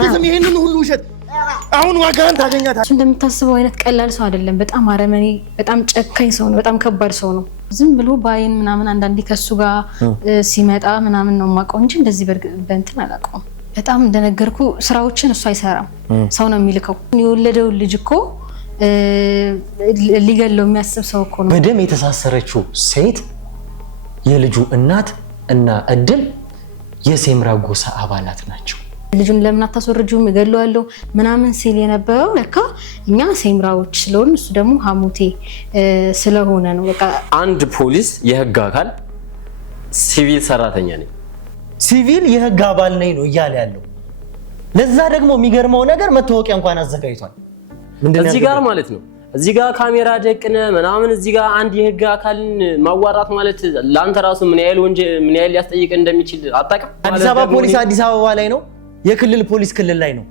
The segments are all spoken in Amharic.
አታግዝም ይሄንን ሁሉ ውሸት አሁን ዋጋን ታገኛታለህ እንደምታስበው አይነት ቀላል ሰው አይደለም በጣም አረመኔ በጣም ጨካኝ ሰው ነው በጣም ከባድ ሰው ነው ዝም ብሎ ባይን ምናምን አንዳንዴ ከሱ ጋር ሲመጣ ምናምን ነው ማቀው እንጂ እንደዚህ በእንትን አላቀው በጣም እንደነገርኩ ስራዎችን እሱ አይሰራም ሰው ነው የሚልከው የወለደው ልጅ እኮ ሊገለው የሚያስብ ሰው እኮ ነው በደም የተሳሰረችው ሴት የልጁ እናት እና እድል የሴምራ ጎሳ አባላት ናቸው ልጁን ለምን አታስወርጁም ይገለዋለው ምናምን ሲል የነበረው ለካ እኛ ሴምራዎች ስለሆነ እሱ ደግሞ ሐሙቴ ስለሆነ ነው በቃ አንድ ፖሊስ የህግ አካል ሲቪል ሰራተኛ ነኝ ሲቪል የህግ አባል ነኝ ነው ይያለ ያለው ለዛ ደግሞ የሚገርመው ነገር መታወቂያ እንኳን አዘጋጅቷል ምንድነው እዚህ ጋር ማለት ነው እዚህ ጋር ካሜራ ደቅነ ምናምን እዚህ ጋር አንድ የህግ አካልን ማዋራት ማለት ላንተ ራሱ ምን ያህል ያስጠይቅ እንደሚችል አጣቀም አዲስ አበባ ፖሊስ አዲስ አበባ ላይ ነው የክልል ፖሊስ ክልል ላይ ነው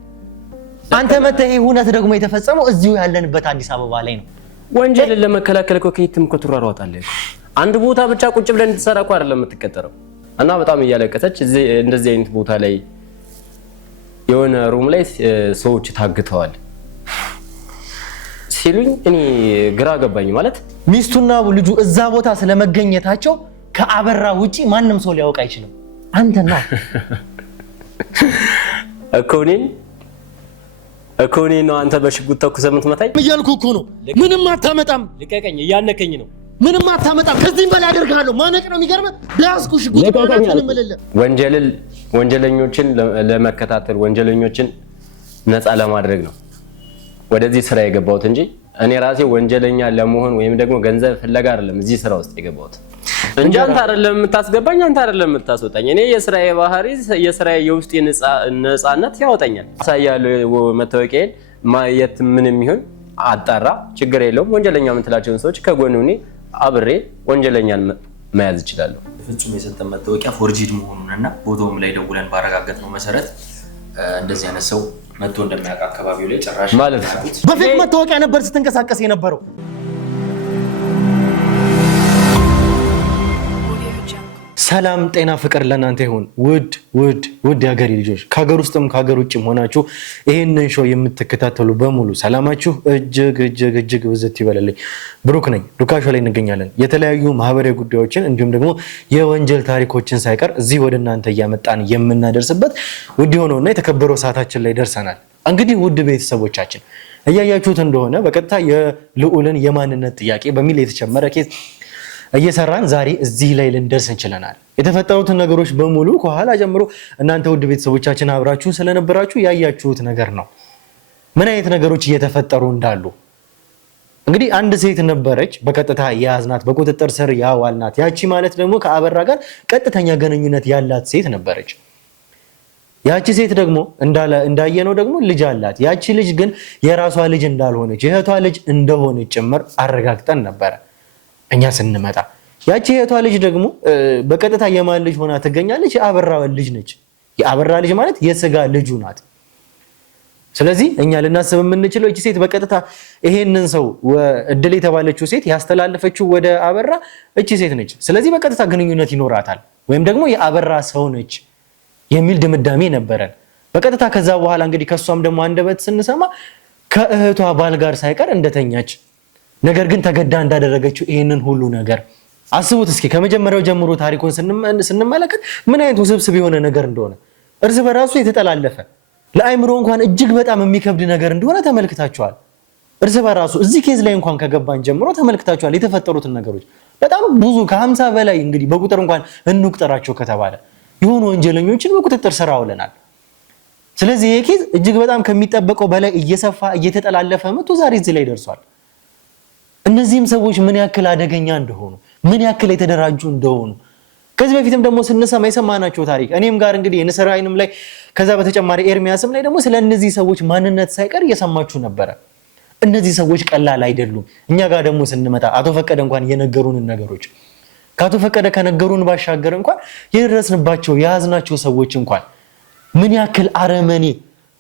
አንተ መተህ ሁነት ደግሞ የተፈጸመው እዚሁ ያለንበት አዲስ አበባ ላይ ነው ወንጀልን ለመከላከል እኮ ከየትም ከተራራውጣለህ አንድ ቦታ ብቻ ቁጭ ብለን እንድትሰራ እኮ አይደለም የምትቀጠረው እና በጣም እያለቀሰች እንደዚህ አይነት ቦታ ላይ የሆነ ሩም ላይ ሰዎች ታግተዋል ሲሉኝ እኔ ግራ ገባኝ ማለት ሚስቱና ልጁ እዛ ቦታ ስለመገኘታቸው ከአበራ ውጪ ማንም ሰው ሊያውቅ አይችልም አንተና እኮኔን ነው አንተ በሽጉጥ ተኩሰህ የምትመታኝ እያልኩ እኮ ነው ምንም አታመጣም ልቀቀኝ እያነከኝ ነው ምንም አታመጣም ከዚህም በላይ አደርጋለሁ ማነቅ ነው የሚገርመው ቢያስኩ ሽጉጥ ወንጀለኞችን ለመከታተል ወንጀለኞችን ነፃ ለማድረግ ነው ወደዚህ ስራ የገባሁት እንጂ እኔ ራሴ ወንጀለኛ ለመሆን ወይም ደግሞ ገንዘብ ፍለጋ አይደለም እዚህ ስራ ውስጥ የገባሁት እንጂ አንተ አይደለም የምታስገባኝ አንተ አይደለም የምታስወጣኝ እኔ የስራዬ ባህሪ የስራዬ የውስጥ ነፃነት ያወጣኛል ሳያለው መታወቂያን ማየት ምንም ይሁን አጣራ ችግር የለውም ወንጀለኛ የምትላቸውን ሰዎች ከጎኑኔ አብሬ ወንጀለኛን መያዝ ይችላል ፍጹም የሰጠን መታወቂያ ፎርጂድ መሆኑንና ቦታውም ላይ ደውለን ባረጋገጥነው መሰረት እንደዚህ አይነት ሰው መጥቶ እንደማያውቅ አካባቢው ላይ ጭራሽ ማለት ነው በፊት መታወቂያ ነበር ስትንቀሳቀስ የነበረው ሰላም ጤና ፍቅር ለናንተ ይሁን ውድ ያገሪ ልጆች ከሀገር ውስጥም ከሀገር ውጭም ሆናችሁ ይሄንን ሾው የምትከታተሉ በሙሉ ሰላማችሁ እጅግ ብዝት ይበልልኝ ብሩክ ነኝ ዱካሾ ላይ እንገኛለን የተለያዩ ማህበራዊ ጉዳዮችን እንዲሁም ደግሞ የወንጀል ታሪኮችን ሳይቀር እዚህ ወደ እናንተ እያመጣን የምናደርስበት ውድ ሆነውና የተከበረው ሰዓታችን ላይ ደርሰናል እንግዲህ ውድ ቤተሰቦቻችን እያያችሁት እንደሆነ በቀጥታ የልዑልን የማንነት ጥያቄ በሚል የተጨመረ ኬዝ እየሰራን ዛሬ እዚህ ላይ ልንደርስ እንችለናል የተፈጠሩት ነገሮች በሙሉ ከኋላ ጀምሮ እናንተ ውድ ቤተሰቦቻችን አብራችሁ ስለነበራችሁ ያያችሁት ነገር ነው ምን አይነት ነገሮች እየተፈጠሩ እንዳሉ እንግዲህ አንድ ሴት ነበረች በቀጥታ ያዝናት በቁጥጥር ስር ያዋልናት ያቺ ማለት ደግሞ ከአበራ ጋር ቀጥተኛ ግንኙነት ያላት ሴት ነበረች ያቺ ሴት ደግሞ እንዳየነው ደግሞ ልጅ አላት ያቺ ልጅ ግን የራሷ ልጅ እንዳልሆነች የእህቷ ልጅ እንደሆነች ጭምር አረጋግጠን ነበር እኛ ስንመጣ ያቺ የቷ ልጅ ደግሞ በቀጥታ የማን ልጅ ሆና ትገኛለች የአበራ ልጅ ነች የአበራ ልጅ ማለት የስጋ ልጁ ናት ስለዚህ እኛ ልናስብ የምንችለው እቺ ሴት በቀጥታ ይሄንን ሰው እድል የተባለችው ሴት ያስተላለፈችው ወደ አበራ እቺ ሴት ነች ስለዚህ በቀጥታ ግንኙነት ይኖራታል ወይም ደግሞ የአበራ ሰው ነች የሚል ድምዳሜ ነበረን በቀጥታ ከዛ በኋላ እንግዲህ ከሷም ደግሞ አንደበት ስንሰማ ከእህቷ ባል ጋር ሳይቀር እንደተኛች ነገር ግን ተገዳ እንዳደረገችው ይሄንን ሁሉ ነገር አስቡት እስኪ ከመጀመሪያው ጀምሮ ታሪኩን ስንመለከት ምን አይነት ውስብስብ የሆነ ነገር እንደሆነ እርስ በራሱ የተጠላለፈ ለአይምሮ እንኳን እጅግ በጣም የሚከብድ ነገር እንደሆነ ተመልክታችኋል እርስ በራሱ እዚህ ኬዝ ላይ እንኳን ከገባን ጀምሮ ተመልክታችኋል የተፈጠሩትን ነገሮች በጣም ብዙ ከ50 በላይ እንግዲህ በቁጥር እንኳን እንቁጠራቸው ከተባለ የሆኑ ወንጀለኞችን በቁጥጥር ስር አውለናል ስለዚህ ይሄ ኬዝ እጅግ በጣም ከሚጠበቀው በላይ እየሰፋ እየተጠላለፈ መጥቶ ዛሬ እዚህ ላይ ደርሷል እነዚህም ሰዎች ምን ያክል አደገኛ እንደሆኑ ምን ያክል የተደራጁ እንደሆኑ ከዚህ በፊትም ደግሞ ስንሰማ የሰማናቸው ታሪክ እኔም ጋር እንግዲህ የነሰራይንም ላይ ከዛ በተጨማሪ ኤርሚያስም ላይ ደግሞ ስለ እነዚህ ሰዎች ማንነት ሳይቀር እየሰማችሁ ነበር እነዚህ ሰዎች ቀላል አይደሉም እኛ ጋር ደግሞ ስንመጣ አቶ ፈቀደ እንኳን የነገሩን ነገሮች ከአቶ ፈቀደ ከነገሩን ባሻገር እንኳን የደረስንባቸው ያዝናቸው ሰዎች እንኳን ምን ያክል አረመኔ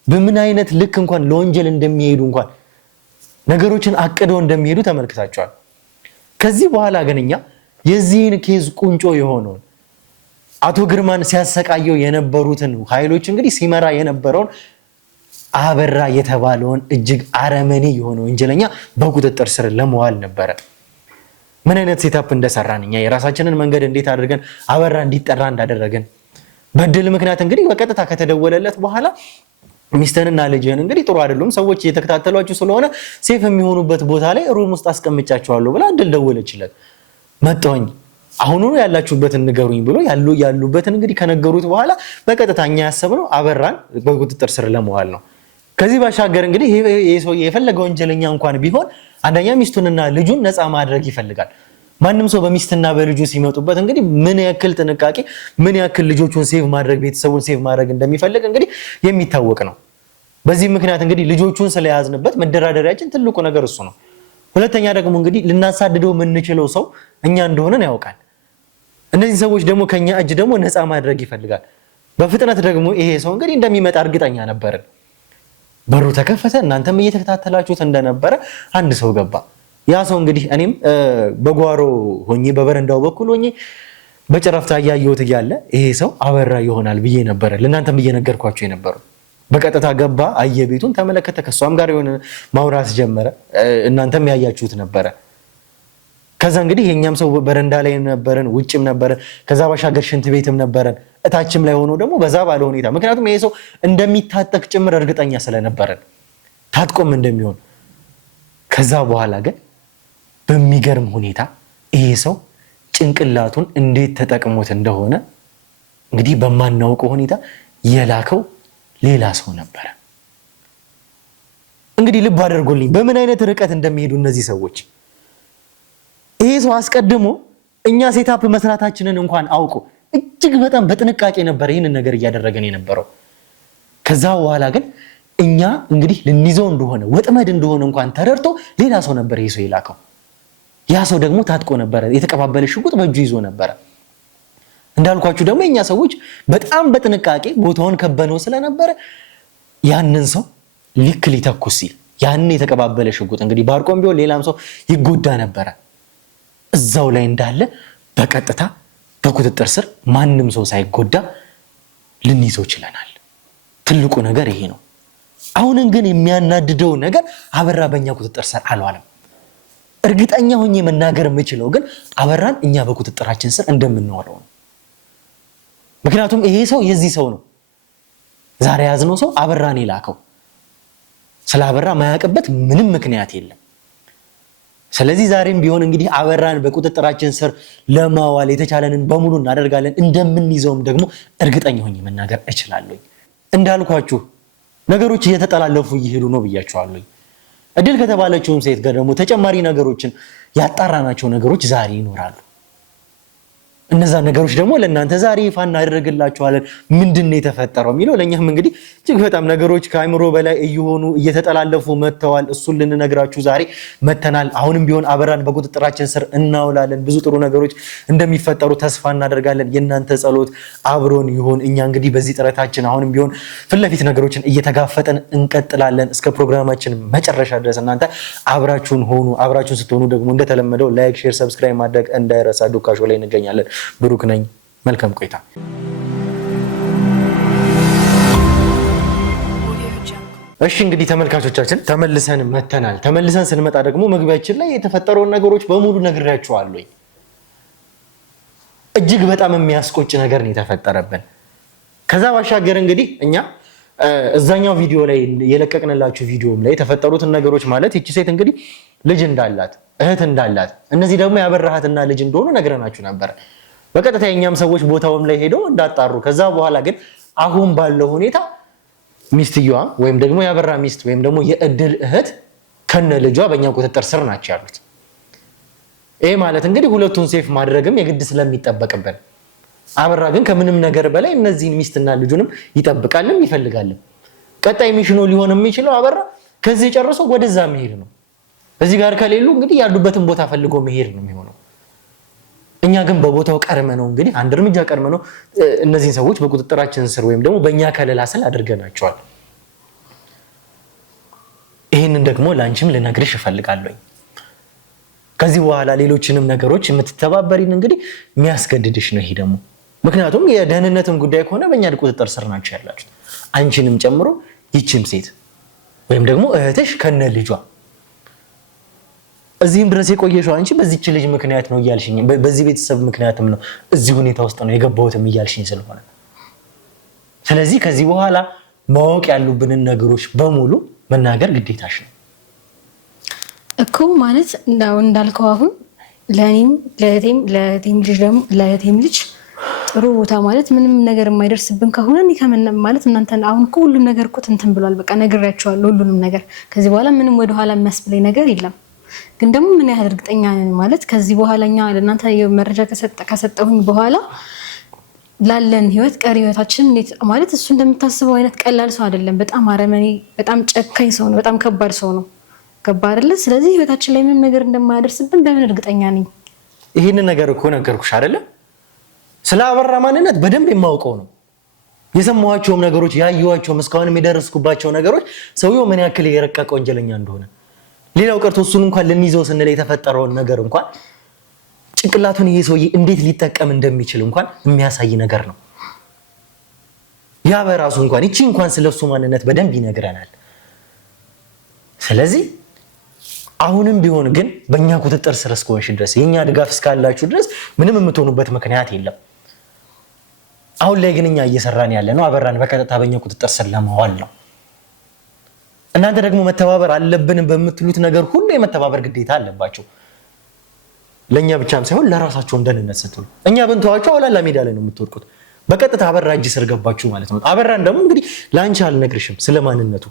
በምን አይነት ልክ እንኳን ለወንጀል እንደሚሄዱ እንኳን ነገሮችን አቅደው እንደሚሄዱ ተመልክታችኋል ከዚህ በኋላ ገንኛ የዚህን ኬዝ ቁንጮ የሆነውን አቶ ግርማን ሲያሰቃየው የነበሩትን ኃይሎች እንግዲህ ሲመራ የነበረውን አበራ የተባለውን እጅግ አረመኔ የሆነ ወንጀለኛ በቁጥጥር ስር ለመዋል ነበረ። ምን አይነት ሴታፕ እንደሰራን እኛ የራሳችንን መንገድ እንዴት አድርገን አበራ እንዲጠራ እንዳደረገን በድል ምክንያት እንግዲህ በቀጥታ ከተደወለለት በኋላ ሚስትህንና ልጅህን እንግዲህ ጥሩ አይደሉም ሰዎች እየተከታተሏችሁ ስለሆነ ሴፍ የሚሆኑበት ቦታ ላይ ሩም ውስጥ አስቀምጫቸዋለሁ ብላ እድል ደወለችለት። መጣሁኝ አሁኑኑ ያላችሁበትን ንገሩኝ ብሎ ያሉበትን እንግዲህ ከነገሩት በኋላ በቀጥታ እኛ ያሰብነው አበራን በቁጥጥር ስር ለመዋል ነው። ከዚህ ባሻገር እንግዲህ ይሄ ሰው የፈለገ ወንጀለኛ እንኳን ቢሆን አንደኛ ሚስቱንና ልጁን ነፃ ማድረግ ይፈልጋል። ማንም ሰው በሚስትና በልጁ ሲመጡበት እንግዲህ ምን ያክል ጥንቃቄ ምን ያክል ልጆቹን ሴቭ ማድረግ ቤተሰቡን ሴቭ ማድረግ እንደሚፈልግ እንግዲህ የሚታወቅ ነው። በዚህ ምክንያት እንግዲህ ልጆቹን ስለያዝንበት መደራደሪያችን ትልቁ ነገር እሱ ነው። ሁለተኛ ደግሞ እንግዲህ ልናሳድደው የምንችለው ሰው እኛ እንደሆነን ያውቃል። እነዚህ ሰዎች ደግሞ ከኛ እጅ ደግሞ ነፃ ማድረግ ይፈልጋል። በፍጥነት ደግሞ ይሄ ሰው እንግዲህ እንደሚመጣ እርግጠኛ ነበርን። በሩ ተከፈተ። እናንተም እየተከታተላችሁት እንደነበረ አንድ ሰው ገባ። ያ ሰው እንግዲህ እኔም በጓሮ ሆኜ በበረንዳው በኩል ሆኜ በጨረፍታ እያየሁት እያለ ይሄ ሰው አበራ ይሆናል ብዬ ነበረ ለእናንተም እየነገርኳችሁ የነበረው። በቀጥታ ገባ፣ አየ፣ ቤቱን ተመለከተ፣ ከሷም ጋር የሆነ ማውራት ጀመረ። እናንተም ያያችሁት ነበረ። ከዛ እንግዲህ የኛም ሰው በረንዳ ላይ ነበረን፣ ውጭም ነበረን፣ ከዛ ባሻገር ሽንት ቤትም ነበረን፣ እታችም ላይ ሆኖ ደግሞ በዛ ባለ ሁኔታ ምክንያቱም ይሄ ሰው እንደሚታጠቅ ጭምር እርግጠኛ ስለነበረን ታጥቆም እንደሚሆን። ከዛ በኋላ ግን በሚገርም ሁኔታ ይሄ ሰው ጭንቅላቱን እንዴት ተጠቅሞት እንደሆነ እንግዲህ በማናውቀው ሁኔታ የላከው ሌላ ሰው ነበረ። እንግዲህ ልብ አድርጎልኝ በምን አይነት ርቀት እንደሚሄዱ እነዚህ ሰዎች። ይሄ ሰው አስቀድሞ እኛ ሴታፕ መስራታችንን እንኳን አውቆ እጅግ በጣም በጥንቃቄ ነበር ይህንን ነገር እያደረገን የነበረው። ከዛ በኋላ ግን እኛ እንግዲህ ልንይዘው እንደሆነ ወጥመድ እንደሆነ እንኳን ተረድቶ ሌላ ሰው ነበር ይሄ ሰው የላከው። ያ ሰው ደግሞ ታጥቆ ነበረ፣ የተቀባበለ ሽጉጥ በእጁ ይዞ ነበረ። እንዳልኳችሁ ደግሞ የኛ ሰዎች በጣም በጥንቃቄ ቦታውን ከበነው ስለነበረ ያንን ሰው ልክ ሊተኩስ ሲል ያንን የተቀባበለ ሽጉጥ እንግዲህ ባርቆም ቢሆን ሌላም ሰው ይጎዳ ነበረ። እዛው ላይ እንዳለ በቀጥታ በቁጥጥር ስር ማንም ሰው ሳይጎዳ ልንይዘው ችለናል። ትልቁ ነገር ይሄ ነው። አሁንን ግን የሚያናድደው ነገር አበራ በእኛ ቁጥጥር ስር አልዋለም። እርግጠኛ ሆኜ መናገር የምችለው ግን አበራን እኛ በቁጥጥራችን ስር እንደምንዋለው ነው። ምክንያቱም ይሄ ሰው የዚህ ሰው ነው። ዛሬ ያዝነው ሰው አበራን የላከው። ስለ አበራ ማያውቅበት ምንም ምክንያት የለም። ስለዚህ ዛሬም ቢሆን እንግዲህ አበራን በቁጥጥራችን ስር ለማዋል የተቻለንን በሙሉ እናደርጋለን። እንደምንይዘውም ደግሞ እርግጠኛ ሆኜ መናገር እችላለሁ። እንዳልኳችሁ ነገሮች እየተጠላለፉ እየሄዱ ነው ብያችኋለሁ። እድል ከተባለችውም ሴት ጋር ደግሞ ተጨማሪ ነገሮችን ያጣራናቸው ነገሮች ዛሬ ይኖራሉ። እነዛ ነገሮች ደግሞ ለእናንተ ዛሬ ይፋ እናደርግላችኋለን። ምንድነው የተፈጠረው የሚለው ለእኛም እንግዲህ እጅግ በጣም ነገሮች ከአይምሮ በላይ እየሆኑ እየተጠላለፉ መጥተዋል። እሱን ልንነግራችሁ ዛሬ መተናል። አሁንም ቢሆን አበራን በቁጥጥራችን ስር እናውላለን። ብዙ ጥሩ ነገሮች እንደሚፈጠሩ ተስፋ እናደርጋለን። የእናንተ ጸሎት አብሮን ይሁን። እኛ እንግዲህ በዚህ ጥረታችን አሁንም ቢሆን ፊት ለፊት ነገሮችን እየተጋፈጠን እንቀጥላለን እስከ ፕሮግራማችን መጨረሻ ድረስ። እናንተ አብራችሁን ሆኑ። አብራችሁን ስትሆኑ ደግሞ እንደተለመደው ላይክ፣ ሼር፣ ሰብስክራይብ ማድረግ እንዳይረሳ። ዱካሾ ላይ እንገኛለን። ብሩክ ነኝ። መልካም ቆይታ። እሺ እንግዲህ ተመልካቾቻችን ተመልሰን መተናል። ተመልሰን ስንመጣ ደግሞ መግቢያችን ላይ የተፈጠረውን ነገሮች በሙሉ ነግሬያችኋለሁ። እጅግ በጣም የሚያስቆጭ ነገር ነው የተፈጠረብን። ከዛ ባሻገር እንግዲህ እኛ እዛኛው ቪዲዮ ላይ የለቀቅንላችሁ ቪዲዮም ላይ የተፈጠሩትን ነገሮች ማለት ይቺ ሴት እንግዲህ ልጅ እንዳላት እህት እንዳላት እነዚህ ደግሞ ያበራሃትና ልጅ እንደሆኑ ነግረናችሁ ነበር። በቀጥታ የኛም ሰዎች ቦታውም ላይ ሄደው እንዳጣሩ ከዛ በኋላ ግን አሁን ባለው ሁኔታ ሚስትየዋ ወይም ደግሞ ያበራ ሚስት ወይም ደግሞ የእድል እህት ከነ ልጇ በእኛ ቁጥጥር ስር ናቸው ያሉት። ይሄ ማለት እንግዲህ ሁለቱን ሴፍ ማድረግም የግድ ስለሚጠበቅብን፣ አበራ ግን ከምንም ነገር በላይ እነዚህን ሚስትና ልጁንም ይጠብቃልም ይፈልጋልም። ቀጣይ ሚሽኑ ሊሆን የሚችለው አበራ ከዚህ ጨርሶ ወደዛ መሄድ ነው። እዚህ ጋር ከሌሉ እንግዲህ ያሉበትን ቦታ ፈልጎ መሄድ ነው የሚሆነው። እኛ ግን በቦታው ቀርመ ነው እንግዲህ አንድ እርምጃ ቀርመ ነው እነዚህን ሰዎች በቁጥጥራችን ስር ወይም ደግሞ በእኛ ከለላ ስር አድርገናቸዋል። ይህንን ደግሞ ላንቺም ልነግርሽ እፈልጋለሁ። ከዚህ በኋላ ሌሎችንም ነገሮች የምትተባበሪን እንግዲህ የሚያስገድድሽ ነው ይሄ ደግሞ። ምክንያቱም የደህንነትም ጉዳይ ከሆነ በእኛ ቁጥጥር ስር ናቸው ያላችሁት፣ አንቺንም ጨምሮ ይችም ሴት ወይም ደግሞ እህትሽ ከነ ልጇ እዚህም ድረስ የቆየሽው አንቺ በዚህች ልጅ ምክንያት ነው እያልሽኝ፣ በዚህ ቤተሰብ ምክንያትም ነው እዚህ ሁኔታ ውስጥ ነው የገባሁትም እያልሽኝ ስለሆነ ስለዚህ ከዚህ በኋላ ማወቅ ያሉብንን ነገሮች በሙሉ መናገር ግዴታሽ ነው እኮ ማለት እንዳልከው አሁን ለእኔም ለእህቴም ልጅ ጥሩ ቦታ ማለት ምንም ነገር የማይደርስብን ከሆነ እኔ ከምን ማለት እናንተ አሁን እኮ ሁሉም ነገር እኮ እንትን ብሏል። በቃ ነግሬያቸዋለሁ ሁሉንም ነገር። ከዚህ በኋላ ምንም ወደኋላ የሚያስብለኝ ነገር የለም። ግን ደግሞ ምን ያህል እርግጠኛ ነኝ ማለት ከዚህ በኋላ እኛ ለእናንተ መረጃ ከሰጠሁኝ በኋላ ላለን ህይወት ቀሪ ህይወታችን እንዴት ማለት እሱ እንደምታስበው አይነት ቀላል ሰው አይደለም። በጣም አረመኔ፣ በጣም ጨካኝ ሰው ነው። በጣም ከባድ ሰው ነው። ገባ አይደለ? ስለዚህ ህይወታችን ላይ ምንም ነገር እንደማያደርስብን በምን እርግጠኛ ነኝ? ይህንን ነገር እኮ ነገርኩሽ አይደለ? ስለ አበራ ማንነት በደንብ የማውቀው ነው። የሰማኋቸውም ነገሮች ያየኋቸውም እስካሁንም የደረስኩባቸው ነገሮች ሰውየው ምን ያክል የረቀቀ ወንጀለኛ እንደሆነ ሌላው ቀርቶ እሱን እንኳን ልንይዘው ስንል የተፈጠረውን ነገር እንኳን ጭንቅላቱን ይሄ ሰውዬ እንዴት ሊጠቀም እንደሚችል እንኳን የሚያሳይ ነገር ነው። ያ በራሱ እንኳን እቺ እንኳን ስለሱ ማንነት በደንብ ይነግረናል። ስለዚህ አሁንም ቢሆን ግን በእኛ ቁጥጥር ስር እስከሆንሽ ድረስ የኛ ድጋፍ እስካላችሁ ድረስ ምንም የምትሆኑበት ምክንያት የለም። አሁን ላይ ግን እኛ እየሰራን ያለ ነው አበራን በቀጥታ በእኛ ቁጥጥር ስር ለማዋል ነው። እናንተ ደግሞ መተባበር አለብን በምትሉት ነገር ሁሉ የመተባበር ግዴታ አለባችሁ። ለኛ ብቻም ሳይሆን ለራሳችሁም ደህንነት ስትሉ እኛ ብንተዋችሁ አውላላ ሜዳ ላይ ነው የምትወድቁት። በቀጥታ አበራ እጅ ስር ገባችሁ ማለት ነው። አበራን ደግሞ እንግዲህ ላንቺ አልነግርሽም ስለማንነቱ።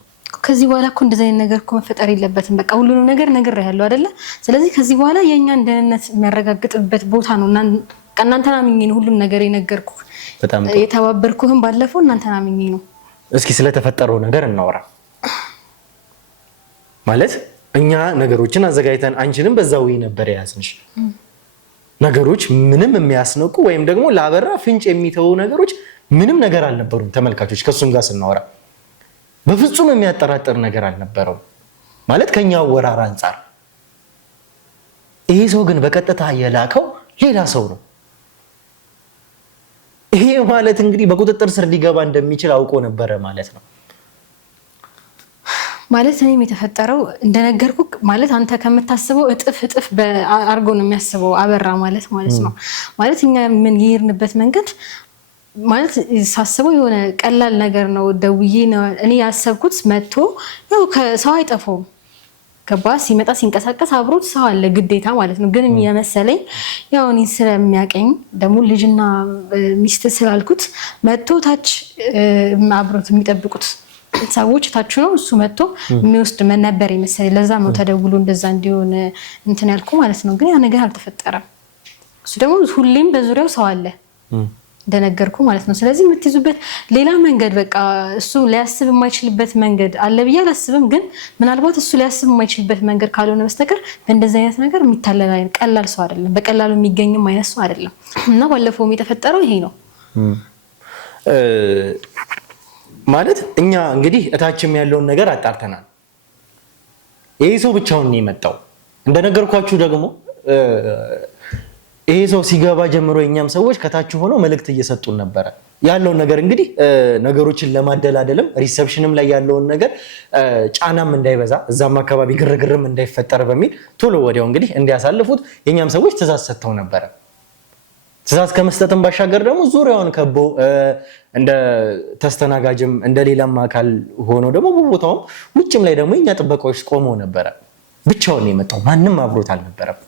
ከዚህ በኋላ እኮ እንደዚህ አይነት ነገር እኮ መፈጠር የለበትም። በቃ ሁሉንም ነገር ነግሬሃለሁ አይደለ? ስለዚህ ከዚህ በኋላ የኛን ደህንነት የሚያረጋግጥበት ቦታ ነው። እናንተን አምኜ ነው ሁሉም ነገር የነገርኩህ። በጣም የተባበርኩህም ባለፈው እናንተን አምኜ ነው። እስኪ ስለተፈጠረው ነገር እናወራ። ማለት እኛ ነገሮችን አዘጋጅተን አንቺንም በዛው ነበር ያዝንሽ። ነገሮች ምንም የሚያስነቁ ወይም ደግሞ ለአበራ ፍንጭ የሚተው ነገሮች ምንም ነገር አልነበሩም። ተመልካቾች ከሱም ጋር ስናወራ በፍጹም የሚያጠራጥር ነገር አልነበረውም። ማለት ከኛ ወራራ አንፃር ይሄ ሰው ግን በቀጥታ የላከው ሌላ ሰው ነው። ይሄ ማለት እንግዲህ በቁጥጥር ስር ሊገባ እንደሚችል አውቆ ነበረ ማለት ነው። ማለት እኔም የተፈጠረው እንደነገርኩ ማለት አንተ ከምታስበው እጥፍ አርጎ ነው የሚያስበው አበራ ማለት ነው። ማለት እኛ ምን ይሄርንበት መንገድ ማለት ሳስበው የሆነ ቀላል ነገር ነው። ደውዬ ነው እኔ ያሰብኩት መጥቶ ያው ከሰው አይጠፋውም። ገባ ሲመጣ ሲንቀሳቀስ አብሮት ሰው አለ ግዴታ ማለት ነው። ግን የመሰለኝ ያው እኔ ስለሚያቀኝ ደግሞ ልጅና ሚስት ስላልኩት መጥቶ ታች አብሮት የሚጠብቁት ሰዎች ታች ነው እሱ መጥቶ የሚወስድ ነበር የመሰለኝ። ለዛ ነው ተደውሎ እንደዛ እንዲሆን እንትን ያልኩ ማለት ነው። ግን ያ ነገር አልተፈጠረም። እሱ ደግሞ ሁሌም በዙሪያው ሰው አለ እንደነገርኩ ማለት ነው። ስለዚህ የምትይዙበት ሌላ መንገድ በቃ እሱ ሊያስብ የማይችልበት መንገድ አለ ብዬ አላስብም። ግን ምናልባት እሱ ሊያስብ የማይችልበት መንገድ ካልሆነ በስተቀር በእንደዚህ አይነት ነገር የሚታለል አይነት ቀላል ሰው አይደለም። በቀላሉ የሚገኝም አይነት ሰው አይደለም። እና ባለፈውም የተፈጠረው ይሄ ነው ማለት እኛ እንግዲህ እታችም ያለውን ነገር አጣርተናል። ይሄ ሰው ብቻውን ነው የመጣው። እንደነገርኳችሁ ደግሞ ይሄ ሰው ሲገባ ጀምሮ የኛም ሰዎች ከታች ሆነው መልእክት እየሰጡን ነበረ። ያለውን ነገር እንግዲህ ነገሮችን ለማደላደልም ሪሰፕሽንም ላይ ያለውን ነገር ጫናም እንዳይበዛ እዛም አካባቢ ግርግርም እንዳይፈጠር በሚል ቶሎ ወዲያው እንግዲህ እንዲያሳልፉት የኛም ሰዎች ትእዛዝ ሰጥተው ነበረ። ትእዛዝ ከመስጠትም ባሻገር ደግሞ ዙሪያውን ከቦ እንደ ተስተናጋጅም እንደ ሌላም አካል ሆኖ ደግሞ በቦታውም ውጭም ላይ ደግሞ የኛ ጥበቃዎች ቆመው ነበረ። ብቻውን ነው የመጣው፣ ማንም አብሮት አልነበረም።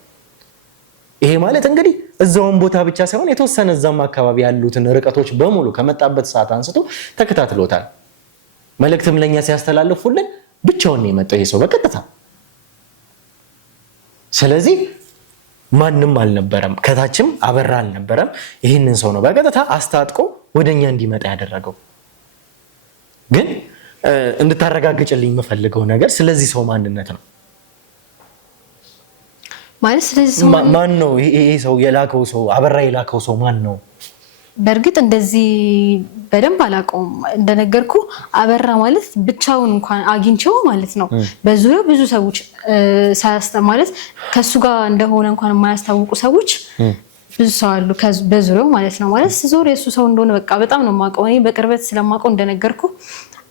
ይሄ ማለት እንግዲህ እዛውን ቦታ ብቻ ሳይሆን የተወሰነ እዛም አካባቢ ያሉትን ርቀቶች በሙሉ ከመጣበት ሰዓት አንስቶ ተከታትሎታል። መልእክትም ለኛ ሲያስተላልፉልን ብቻውን ነው የመጣው ይሄ ሰው በቀጥታ። ስለዚህ ማንም አልነበረም፣ ከታችም አበራ አልነበረም። ይህንን ሰው ነው በቀጥታ አስታጥቆ ወደኛ እንዲመጣ ያደረገው። ግን እንድታረጋግጭልኝ የምፈልገው ነገር ስለዚህ ሰው ማንነት ነው። ማለት ስለዚህ ሰው ማን ነው ይሄ ሰው? የላከው ሰው አበራ የላከው ሰው ማን ነው? በእርግጥ እንደዚህ በደንብ አላውቀውም። እንደነገርኩ አበራ ማለት ብቻውን እንኳን አግኝቼው ማለት ነው በዙሪያው ብዙ ሰዎች ማለት ከሱ ጋር እንደሆነ እንኳን የማያስታውቁ ሰዎች ብዙ ሰው አሉ በዙሪያው ማለት ነው። ማለት ዞር የሱ ሰው እንደሆነ በቃ በጣም ነው የማውቀው እኔ በቅርበት ስለማውቀው እንደነገርኩ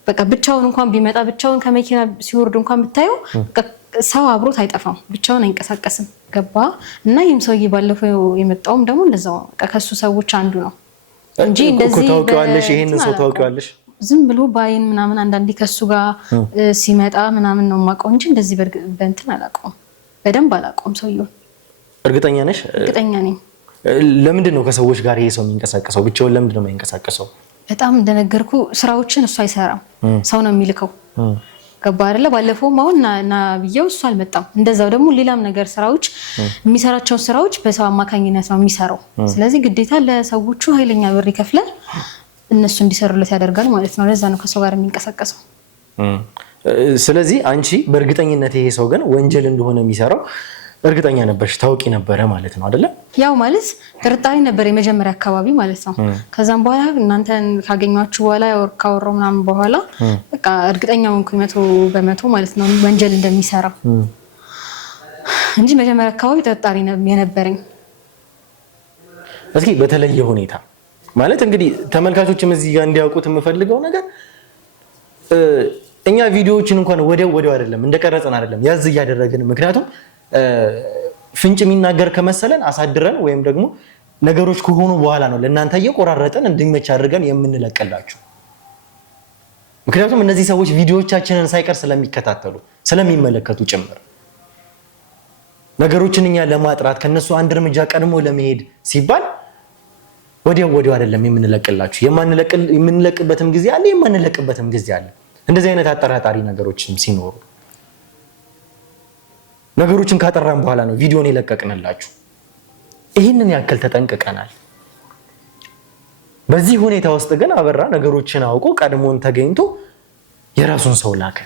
በቃ ብቻውን እንኳን ቢመጣ ብቻውን ከመኪና ሲወርድ እንኳን ብታየው ሰው አብሮት አይጠፋም፣ ብቻውን አይንቀሳቀስም። ገባ እና ይህም ሰውዬ ባለፈው የመጣውም ደግሞ እንደዛው ከሱ ሰዎች አንዱ ነው እንጂ እንደዚህ ታውቂዋለሽ? ይሄንን ሰው ታውቂዋለሽ? ዝም ብሎ ባይን ምናምን አንዳንዴ ከሱ ጋር ሲመጣ ምናምን ነው የማውቀው እንጂ እንደዚህ በእንትን አላውቀውም፣ በደንብ አላውቀውም ሰውዬውን። እርግጠኛ ነሽ? እርግጠኛ ነኝ። ለምንድን ነው ከሰዎች ጋር ይሄ ሰው የሚንቀሳቀሰው? ብቻውን ለምንድን ነው የሚንቀሳቀሰው? በጣም እንደነገርኩ ስራዎችን እሱ አይሰራም፣ ሰው ነው የሚልከው። ገባ አይደለ? ባለፈውም አሁን ና ብዬው እሱ አልመጣም። እንደዛው ደግሞ ሌላም ነገር ስራዎች የሚሰራቸውን ስራዎች በሰው አማካኝነት ነው የሚሰራው። ስለዚህ ግዴታ ለሰዎቹ ኃይለኛ ብር ይከፍላል፣ እነሱ እንዲሰሩለት ያደርጋል ማለት ነው። ለዛ ነው ከሰው ጋር የሚንቀሳቀሰው። ስለዚህ አንቺ በእርግጠኝነት ይሄ ሰው ግን ወንጀል እንደሆነ የሚሰራው እርግጠኛ ነበርሽ፣ ታውቂ ነበረ ማለት ነው አይደለ? ያው ማለት ጥርጣሬ ነበር የመጀመሪያ አካባቢ ማለት ነው። ከዛም በኋላ እናንተን ካገኟችሁ በኋላ ካወራሁ ምናምን በኋላ በቃ እርግጠኛ ሆንኩኝ 100% ማለት ነው ወንጀል እንደሚሰራ እንጂ መጀመሪያ አካባቢ ጥርጣሬ የነበረኝ። እስኪ በተለየ ሁኔታ ማለት እንግዲህ ተመልካቾችም እዚህ ጋር እንዲያውቁት የምፈልገው ነገር እኛ ቪዲዮዎችን እንኳን ወዲያው አይደለም እንደቀረጽን አይደለም ያዝ እያደረግን፣ ምክንያቱም ፍንጭ የሚናገር ከመሰለን አሳድረን ወይም ደግሞ ነገሮች ከሆኑ በኋላ ነው ለእናንተ እየቆራረጥን እንድመች አድርገን የምንለቅላችሁ። ምክንያቱም እነዚህ ሰዎች ቪዲዮዎቻችንን ሳይቀር ስለሚከታተሉ ስለሚመለከቱ ጭምር ነገሮችን እኛ ለማጥራት ከነሱ አንድ እርምጃ ቀድሞ ለመሄድ ሲባል ወዲያው አይደለም የምንለቅላችሁ። የምንለቅበትም ጊዜ አለ፣ የማንለቅበትም ጊዜ አለ። እንደዚህ አይነት አጠራጣሪ ነገሮችም ሲኖሩ ነገሮችን ካጠራን በኋላ ነው ቪዲዮን የለቀቅንላችሁ። ይህንን ያክል ተጠንቅቀናል። በዚህ ሁኔታ ውስጥ ግን አበራ ነገሮችን አውቆ ቀድሞን ተገኝቶ የራሱን ሰው ላከ።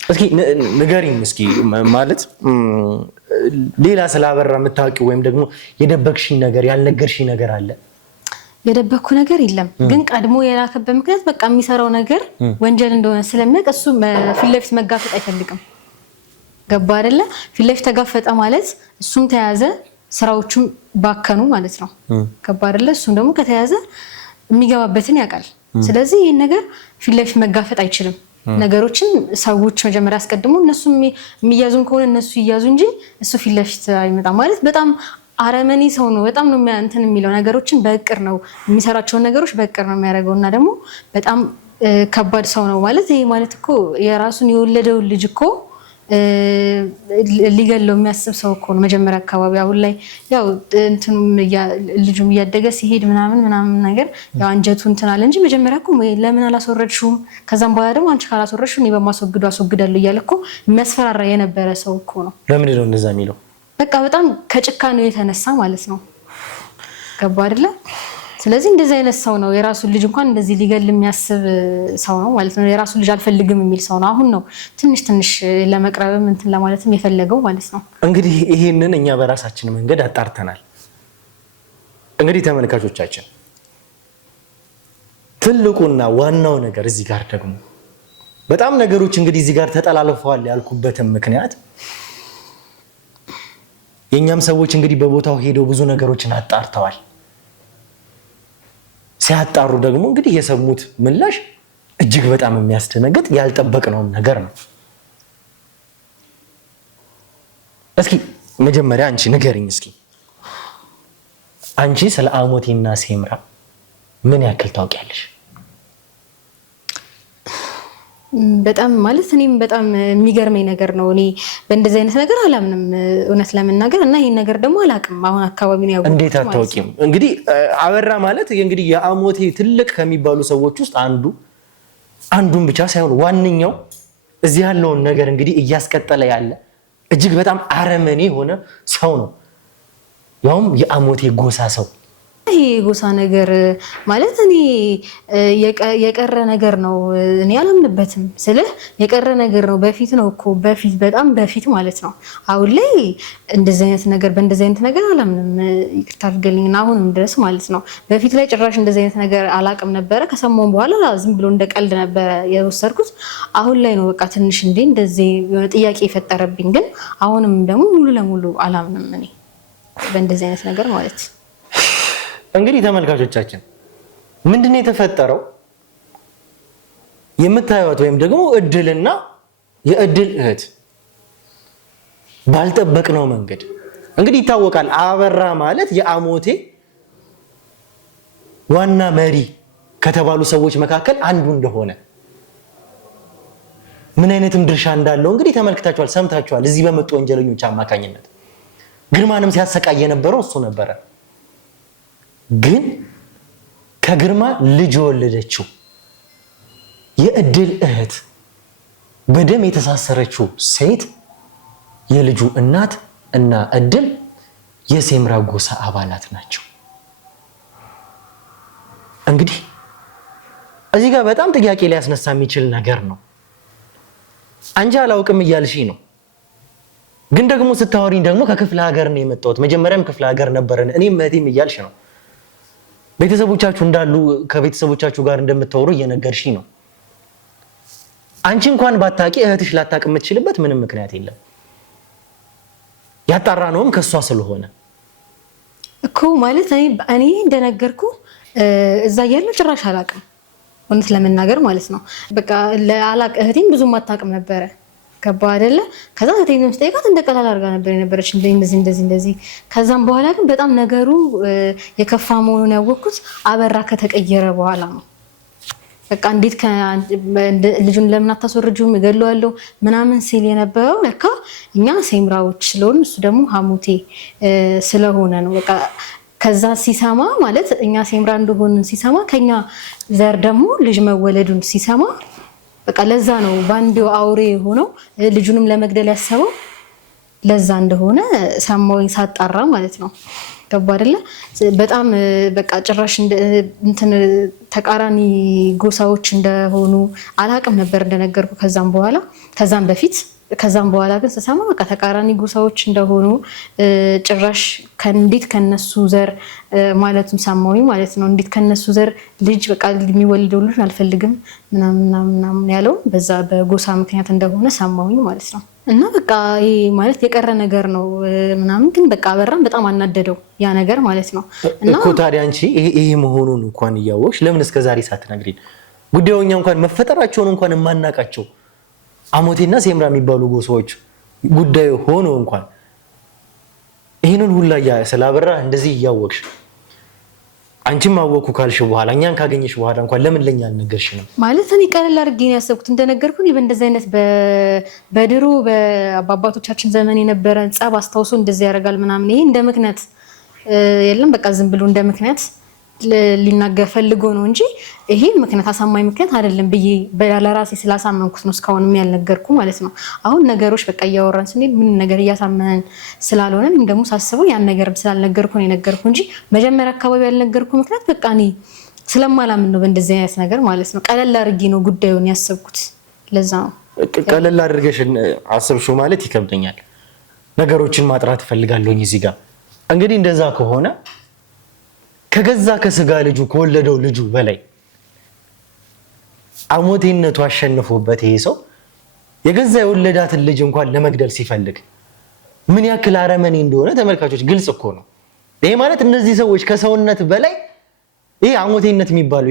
እስኪ ንገሪኝ፣ እስኪ ማለት ሌላ ስለ አበራ የምታውቂው ወይም ደግሞ የደበቅሽኝ ነገር ያልነገርሽኝ ነገር አለ? የደበቅኩ ነገር የለም፣ ግን ቀድሞ የላከበት ምክንያት በቃ የሚሰራው ነገር ወንጀል እንደሆነ ስለሚያውቅ እሱ ፊት ለፊት መጋፈጥ አይፈልግም። ገባ አይደለ? ፊት ለፊት ተጋፈጠ ማለት እሱም ተያዘ፣ ስራዎቹም ባከኑ ማለት ነው። ገባ አይደለ? እሱም ደግሞ ከተያዘ የሚገባበትን ያውቃል። ስለዚህ ይህን ነገር ፊት ለፊት መጋፈጥ አይችልም። ነገሮችን ሰዎች መጀመሪያ አስቀድሞ እነሱ የሚያዙን ከሆነ እነሱ ይያዙ እንጂ እሱ ፊት ለፊት አይመጣም። ማለት በጣም አረመኔ ሰው ነው። በጣም ነው እንትን የሚለው ነገሮችን በእቅር ነው የሚሰራቸውን ነገሮች በእቅር ነው የሚያደርገው እና ደግሞ በጣም ከባድ ሰው ነው ማለት ይሄ ማለት እኮ የራሱን የወለደውን ልጅ እኮ ሊገለው የሚያስብ ሰው እኮ ነው መጀመሪያ አካባቢ። አሁን ላይ ያው እንትኑም ልጁም እያደገ ሲሄድ ምናምን ነገር ያው አንጀቱ እንትን አለ እንጂ መጀመሪያ እኮ ለምን አላስወረድሽውም፣ ከዛም በኋላ ደግሞ አንቺ ካላስወረድሽው እኔ አስወግዳለሁ እያለ እኮ የሚያስፈራራ የነበረ ሰው እኮ ነው። ለምንድን ነው እንደዛ የሚለው? በቃ በጣም ከጭካኔው የተነሳ ማለት ነው። ገባ አይደለ? ስለዚህ እንደዚህ አይነት ሰው ነው የራሱን ልጅ እንኳን እንደዚህ ሊገል የሚያስብ ሰው ነው ማለት ነው። የራሱን ልጅ አልፈልግም የሚል ሰው ነው። አሁን ነው ትንሽ ለመቅረብም እንትን ለማለትም የፈለገው ማለት ነው። እንግዲህ ይሄንን እኛ በራሳችን መንገድ አጣርተናል። እንግዲህ ተመልካቾቻችን ትልቁና ዋናው ነገር እዚህ ጋር ደግሞ በጣም ነገሮች እንግዲህ እዚህ ጋር ተጠላልፈዋል ያልኩበትም ምክንያት የኛም ሰዎች እንግዲህ በቦታው ሄደው ብዙ ነገሮችን አጣርተዋል። ሲያጣሩ ደግሞ እንግዲህ የሰሙት ምላሽ እጅግ በጣም የሚያስደነግጥ ያልጠበቅነውም ነገር ነው። እስኪ መጀመሪያ አንቺ ንገሪኝ፣ እስኪ አንቺ ስለ አሞቴና ሴምራ ምን ያክል ታውቂያለሽ? በጣም ማለት እኔም በጣም የሚገርመኝ ነገር ነው። እኔ በእንደዚህ አይነት ነገር አላምንም እውነት ለመናገር እና ይሄን ነገር ደግሞ አላውቅም። አሁን አካባቢ ነው ያወቅሁት። እንዴት አታውቂም? እንግዲህ አበራ ማለት እንግዲህ የአሞቴ ትልቅ ከሚባሉ ሰዎች ውስጥ አንዱን ብቻ ሳይሆን ዋነኛው እዚህ ያለውን ነገር እንግዲህ እያስቀጠለ ያለ እጅግ በጣም አረመኔ የሆነ ሰው ነው። ያውም የአሞቴ ጎሳ ሰው። ይሄ ጎሳ ነገር ማለት እኔ የቀረ ነገር ነው። እኔ አላምንበትም ስልህ የቀረ ነገር ነው። በፊት ነው እኮ በፊት በጣም በፊት ማለት ነው። አሁን ላይ እንደዚህ አይነት ነገር በእንደዚህ አይነት ነገር አላምንም። ይቅርታ አድርገልኝና አሁንም ድረስ ማለት ነው። በፊት ላይ ጭራሽ እንደዚህ አይነት ነገር አላቅም ነበረ። ከሰማሁም በኋላ ዝም ብሎ እንደ ቀልድ ነበረ የወሰድኩት። አሁን ላይ ነው በቃ ትንሽ እንደዚህ የሆነ ጥያቄ የፈጠረብኝ። ግን አሁንም ደግሞ ሙሉ ለሙሉ አላምንም እኔ በእንደዚህ አይነት ነገር ማለት ነው። እንግዲህ ተመልካቾቻችን ምንድነው የተፈጠረው? የምታዩት ወይም ደግሞ እድልና የእድል እህት ባልጠበቅነው መንገድ እንግዲህ ይታወቃል። አበራ ማለት የአሞቴ ዋና መሪ ከተባሉ ሰዎች መካከል አንዱ እንደሆነ ምን አይነትም ድርሻ እንዳለው እንግዲህ ተመልክታችኋል፣ ሰምታችኋል። እዚህ በመጡ ወንጀለኞች አማካኝነት ግርማንም ሲያሰቃይ የነበረው እሱ ነበረ። ግን ከግርማ ልጅ የወለደችው የእድል እህት በደም የተሳሰረችው ሴት የልጁ እናት እና እድል የሴምራ ጎሳ አባላት ናቸው። እንግዲህ እዚህ ጋር በጣም ጥያቄ ሊያስነሳ የሚችል ነገር ነው። አንቺ አላውቅም እያልሽ ነው፣ ግን ደግሞ ስታወሪኝ ደግሞ ከክፍለ ሀገር ነው የመጣሁት፣ መጀመሪያም ክፍለ ሀገር ነበረን እኔም እህቴም እያልሽ ነው። ቤተሰቦቻችሁ እንዳሉ ከቤተሰቦቻችሁ ጋር እንደምታወሩ እየነገርሽ ነው። አንቺ እንኳን ባታቂ እህትሽ ላታቅ የምትችልበት ምንም ምክንያት የለም። ያጣራ ነውም ከሷ ስለሆነ እኮ ማለት እኔ እንደነገርኩ እዛ ያለው ጭራሽ አላቅም፣ እውነት ለመናገር ማለት ነው። በቃ ለአላቅ እህቴን ብዙም አታውቅም ነበረ። ገባ አይደለ? ከዛ እህቴን ስጠይቃት እንደ ቀላል አድርጋ ነበር የነበረች እንደዚህ። ከዛም በኋላ ግን በጣም ነገሩ የከፋ መሆኑን ያወቅኩት አበራ ከተቀየረ በኋላ ነው። በቃ እንዴት ልጁን ለምን አታስወርጂውም እገለዋለሁ ምናምን ሲል የነበረው ለካ እኛ ሴምራዎች ስለሆነ እሱ ደግሞ ሐሞቴ ስለሆነ ነው። በቃ ከዛ ሲሰማ ማለት እኛ ሴምራ እንደሆንን ሲሰማ ከኛ ዘር ደግሞ ልጅ መወለዱን ሲሰማ በቃ ለዛ ነው ባንዴ አውሬ ሆነው ልጁንም ለመግደል ያሰበው ለዛ እንደሆነ ሰማሁኝ ሳጣራ ማለት ነው። ገባ አይደለ? በጣም በቃ ጭራሽ እንትን ተቃራኒ ጎሳዎች እንደሆኑ አላቅም ነበር እንደነገርኩ ከዛም በፊት ከዛም በኋላ ግን ስሰማ በቃ ተቃራኒ ጎሳዎች እንደሆኑ ጭራሽ እንዴት ከነሱ ዘር ማለትም ሰማሁኝ ማለት ነው። እንዴት ከነሱ ዘር ልጅ በቃ የሚወልደው ልጅ አልፈልግም ምናምን ያለው በዛ በጎሳ ምክንያት እንደሆነ ሰማሁኝ ማለት ነው። እና በቃ ይሄ ማለት የቀረ ነገር ነው ምናምን ግን በቃ አበራም በጣም አናደደው ያ ነገር ማለት ነው። እና እኮ ታዲያ አንቺ ይሄ መሆኑን እንኳን እያወቅሽ ለምን እስከዛሬ ሳትነግሪን? ጉዳዩኛ እንኳን መፈጠራቸውን እንኳን የማናቃቸው አሞቴና ሴምራ የሚባሉ ጎሳዎች ጉዳዩ ሆኖ እንኳን ይሄንን ሁላ ስላበራ እንደዚህ እያወቅሽ አንቺም አወኩ ካልሽ በኋላ እኛን ካገኘሽ በኋላ እንኳን ለምን ለኛ አልነገርሽንም? ማለት እኔ ቀለል አድርጌ ነው ያሰብኩት። እንደነገርኩ በእንደዚህ አይነት በድሮ በአባቶቻችን ዘመን የነበረ ጸብ አስታውሶ እንደዚህ ያደርጋል ምናምን ይሄ እንደ ምክንያት የለም። በቃ ዝም ብሎ እንደ ምክንያት ሊናገር ፈልጎ ነው እንጂ ይሄ ምክንያት አሳማኝ ምክንያት አይደለም ብዬ ለራሴ ስላሳመንኩት ነው እስካሁንም ያልነገርኩ ማለት ነው። አሁን ነገሮች በቃ እያወራን ስንሄድ ምን ነገር እያሳመነን ስላልሆነ እኔም ደግሞ ሳስበው ያን ነገር ስላልነገርኩ ነው የነገርኩ እንጂ መጀመሪያ አካባቢ ያልነገርኩ ምክንያት በቃ እኔ ስለማላምን ነው በእንደዚህ አይነት ነገር ማለት ነው። ቀለል አድርጌ ነው ጉዳዩን ያሰብኩት። ለዛ ነው ቀለል አድርገሽ አስብሽው ማለት ይከብደኛል። ነገሮችን ማጥራት እፈልጋለሁኝ እዚህ ጋር እንግዲህ እንደዛ ከሆነ ከገዛ ከስጋ ልጁ ከወለደው ልጁ በላይ አሞቴነቱ አሸንፎበት ይሄ ሰው የገዛ የወለዳትን ልጅ እንኳን ለመግደል ሲፈልግ ምን ያክል አረመኔ እንደሆነ ተመልካቾች ግልጽ እኮ ነው። ይሄ ማለት እነዚህ ሰዎች ከሰውነት በላይ ይሄ አሞቴነት የሚባለው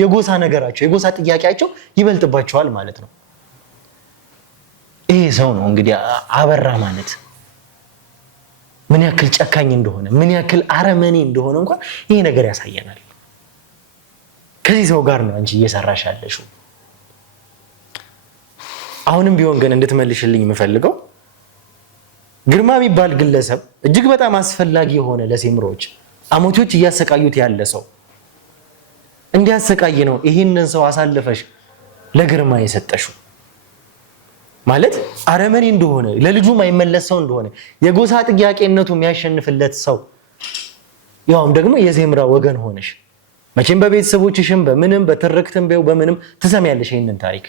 የጎሳ ነገራቸው የጎሳ ጥያቄያቸው ይበልጥባቸዋል ማለት ነው። ይሄ ሰው ነው እንግዲህ አበራ ማለት ምን ያክል ጨካኝ እንደሆነ ምን ያክል አረመኔ እንደሆነ እንኳን ይሄ ነገር ያሳየናል። ከዚህ ሰው ጋር ነው አንቺ እየሰራሽ ያለሽው። አሁንም ቢሆን ግን እንድትመልሽልኝ የምፈልገው ግርማ የሚባል ግለሰብ እጅግ በጣም አስፈላጊ የሆነ ለሴምሮች አሞቶች እያሰቃዩት ያለ ሰው እንዲያሰቃይ ነው ይሄንን ሰው አሳልፈሽ ለግርማ የሰጠሽው። ማለት አረመኔ እንደሆነ ለልጁ ማይመለስ ሰው እንደሆነ የጎሳ ጥያቄነቱ የሚያሸንፍለት ሰው ያውም ደግሞ የሴምራ ወገን ሆነሽ መቼም በቤተሰቦችሽም በምንም በትርክትም በምንም ትሰሚያለሽ ይሄንን ታሪክ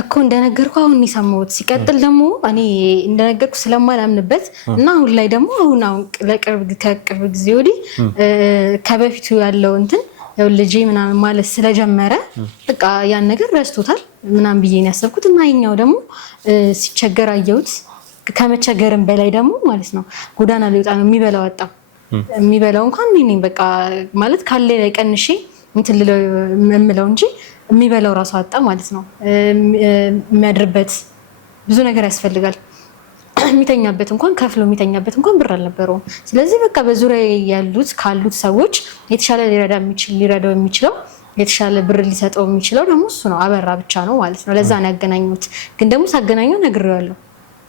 እኮ እንደነገርኩ አሁን የሰማሁት። ሲቀጥል ደግሞ እኔ እንደነገርኩ ስለማላምንበት እና አሁን ላይ ደግሞ አሁን ከቅርብ ጊዜ ወዲህ ከበፊቱ ያለው እንትን ልጄ ምናምን ማለት ስለጀመረ በቃ ያን ነገር ረስቶታል ምናምን ብዬ ነው ያሰብኩት። እና ይኸኛው ደግሞ ሲቸገር አየሁት። ከመቸገርም በላይ ደግሞ ማለት ነው ጎዳና ሊወጣ ነው። የሚበላው አጣ። የሚበላው እንኳን እኔ በቃ ማለት ካለ ላይ ቀንሼ እንትን ልለው የምለው እንጂ የሚበላው ራሱ አጣ ማለት ነው። የሚያድርበት ብዙ ነገር ያስፈልጋል። የሚተኛበት እንኳን ከፍሎ የሚተኛበት እንኳን ብር አልነበረውም። ስለዚህ በቃ በዙሪያ ካሉት ሰዎች የተሻለ ሊረዳው የሚችለው የተሻለ ብር ሊሰጠው የሚችለው ደግሞ እሱ ነው፣ አበራ ብቻ ነው ማለት ነው። ለዛ ነው ያገናኙት። ግን ደግሞ ሳገናኘው ነግሬዋለሁ፣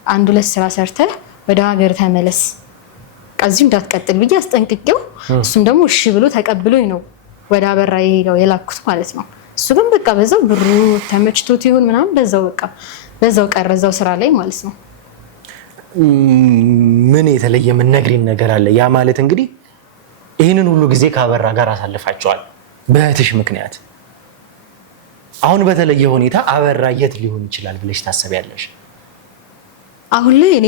1-2 ስራ ሰርተህ ወደ ሀገር ተመለስ፣ ከዚህ እንዳትቀጥል ብዬ አስጠንቅቄው፣ እሱም ደግሞ እሺ ብሎ ተቀብሎኝ ነው ወደ አበራ የላኩት ማለት ነው። እሱ ግን በቃ በዛው ብሩ ተመችቶት ይሁን ምናምን በዛው ቀረ እዛው ስራ ላይ ማለት ነው። ምን የተለየ የምነግሪን ነገር አለ? ያ ማለት እንግዲህ ይህንን ሁሉ ጊዜ ከአበራ ጋር አሳልፋቸዋል በእህትሽ ምክንያት። አሁን በተለየ ሁኔታ አበራ የት ሊሆን ይችላል ብለሽ ታስቢያለሽ? አሁን ላይ እኔ